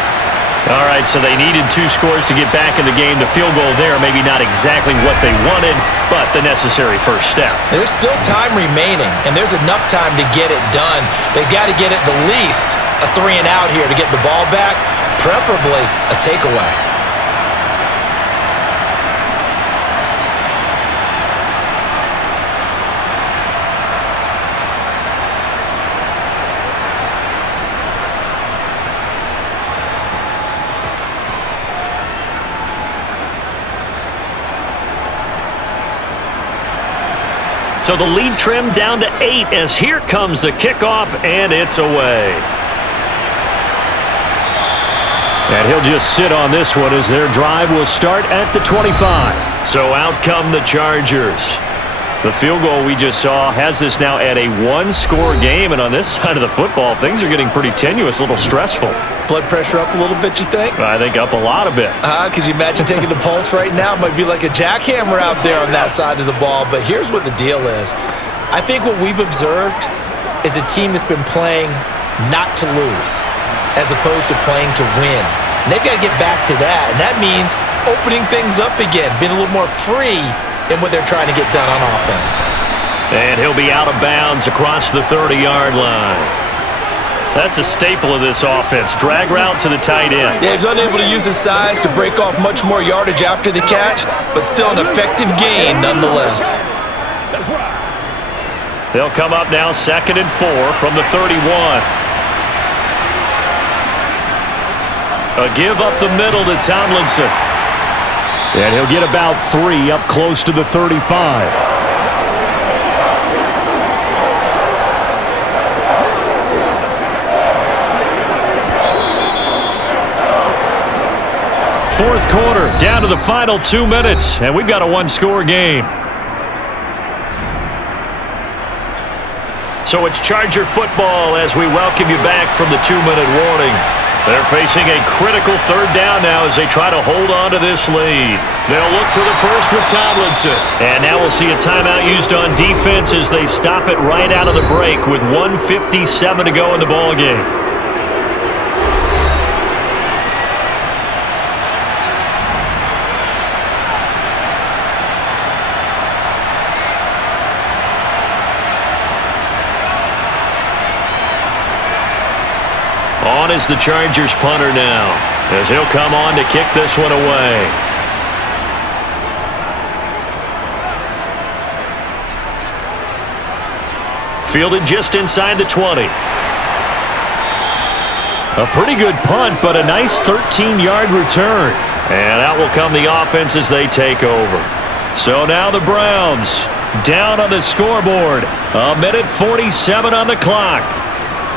All right, so they needed 2 scores to get back in the game. The field goal there, maybe not exactly what they wanted, but the necessary first step. There's still time remaining, and there's enough time to get it done. They've got to get at the least a 3-and-out here to get the ball back, preferably a takeaway. So the lead trimmed down to 8 as here comes the kickoff, and it's away. And he'll just sit on this one as their drive will start at the 25. So out come the Chargers. The field goal we just saw has this now at a 1-score game, and on this side of the football, things are getting pretty tenuous, a little stressful. Blood pressure up a little bit, you think? I think up a lot a bit. Could you imagine taking the pulse right now? It might be like a jackhammer out there on that side of the ball, but here's what the deal is. I think what we've observed is a team that's been playing not to lose as opposed to playing to win. And they've got to get back to that, and that means opening things up again, being a little more free in what they're trying to get done on offense. And he'll be out of bounds across the 30-yard line. That's a staple of this offense. Drag route to the tight end. Yeah, he's unable to use his size to break off much more yardage after the catch, but still an effective gain nonetheless. That's right. They'll come up now 2nd and 4 from the 31. A give up the middle to Tomlinson. And he'll get about 3 up close to the 35. Fourth quarter, down to the final 2 minutes, and we've got a 1-score game. So it's Charger football as we welcome you back from the 2-minute warning. They're facing a critical 3rd down now as they try to hold on to this lead. They'll look for the first with Tomlinson. And now we'll see a timeout used on defense as they stop it right out of the break with 1:57 to go in the ballgame. On is the Chargers punter now, as he'll come on to kick this one away. Fielded just inside the 20. A pretty good punt, but a nice 13-yard return. And out will come the offense as they take over. So now the Browns down on the scoreboard. 1:47 on the clock.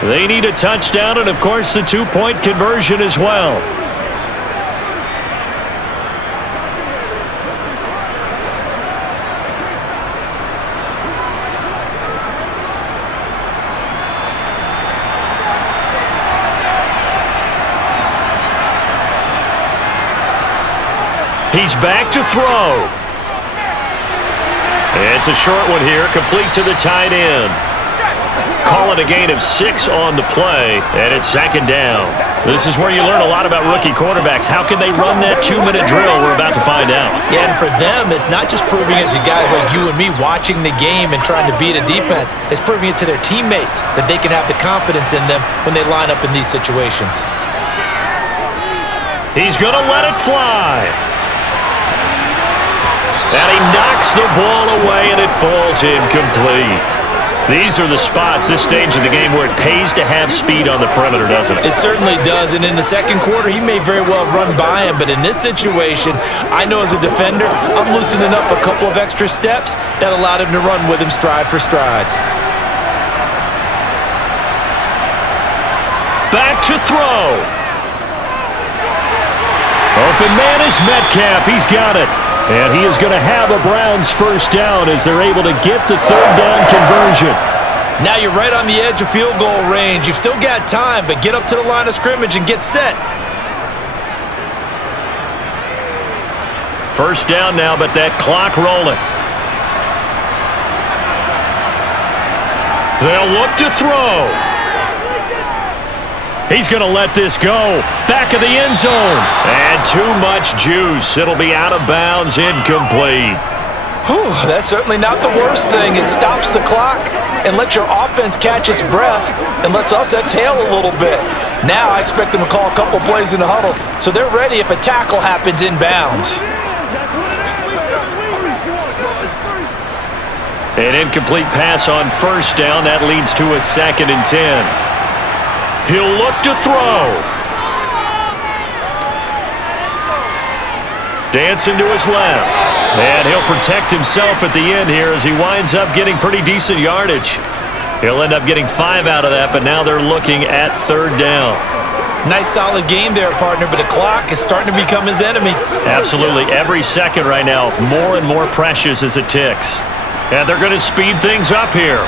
They need a touchdown and, of course, the 2-point conversion as well. He's back to throw. It's a short one here, complete to the tight end. Calling a gain of 6 on the play, and it's 2nd down. This is where you learn a lot about rookie quarterbacks. How can they run that 2-minute drill? We're about to find out. Yeah, and for them, it's not just proving it to guys like you and me watching the game and trying to beat a defense. It's proving it to their teammates that they can have the confidence in them when they line up in these situations. He's going to let it fly. And he knocks the ball away, and it falls incomplete. These are the spots, this stage of the game, where it pays to have speed on the perimeter, doesn't it? It certainly does, and in the second quarter, he may very well run by him, but in this situation, I know as a defender, I'm loosening up a couple of extra steps that allowed him to run with him stride for stride. Back to throw. Open man is Metcalf. He's got it. And he is going to have a Browns first down as they're able to get the third down conversion. Now you're right on the edge of field goal range. You've still got time, but get up to the line of scrimmage and get set. First down now, but that clock rolling. They'll look to throw. He's going to let this go. Back of the end zone. And too much juice. It'll be out of bounds, incomplete. Whew, that's certainly not the worst thing. It stops the clock and lets your offense catch its breath and lets us exhale a little bit. Now I expect them to call a couple plays in the huddle so they're ready if a tackle happens inbounds. An incomplete pass on first down. That leads to a 2nd and 10. He'll look to throw. Dancing to his left. And he'll protect himself at the end here as he winds up getting pretty decent yardage. He'll end up getting 5 out of that, but now they're looking at third down. Nice solid game there, partner, but the clock is starting to become his enemy. Absolutely. Every second right now, more and more precious as it ticks. And they're going to speed things up here.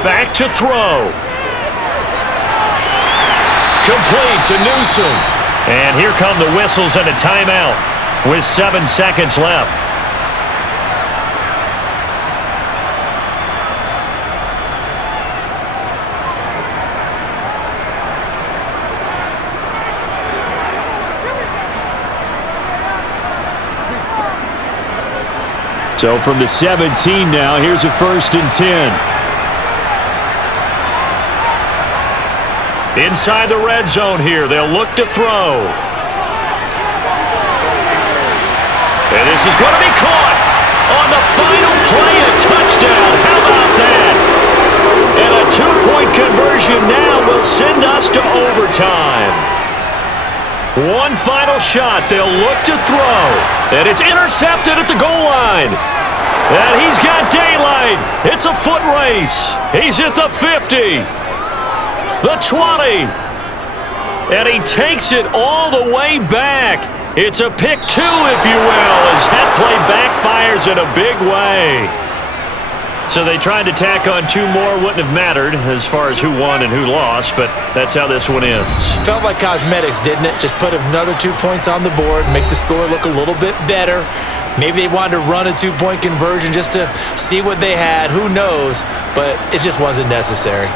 Back to throw. Complete to Newsom. And here come the whistles and a timeout with 7 seconds left. So from the 17 now, here's a 1st and 10. Inside the red zone here, they'll look to throw. And this is going to be caught on the final play, a touchdown. How about that? And a 2-point conversion now will send us to overtime. One final shot, they'll look to throw. And it's intercepted at the goal line. And he's got daylight. It's a foot race. He's at the 50. The 20. And he takes it all the way back. It's a pick 2, if you will, as that play backfires in a big way. So they tried to tack on 2 more. Wouldn't have mattered as far as who won and who lost, but that's how this one ends. Felt like cosmetics, didn't it? Just put another 2 points on the board, make the score look a little bit better. Maybe they wanted to run a 2-point conversion just to see what they had. Who knows? But it just wasn't necessary.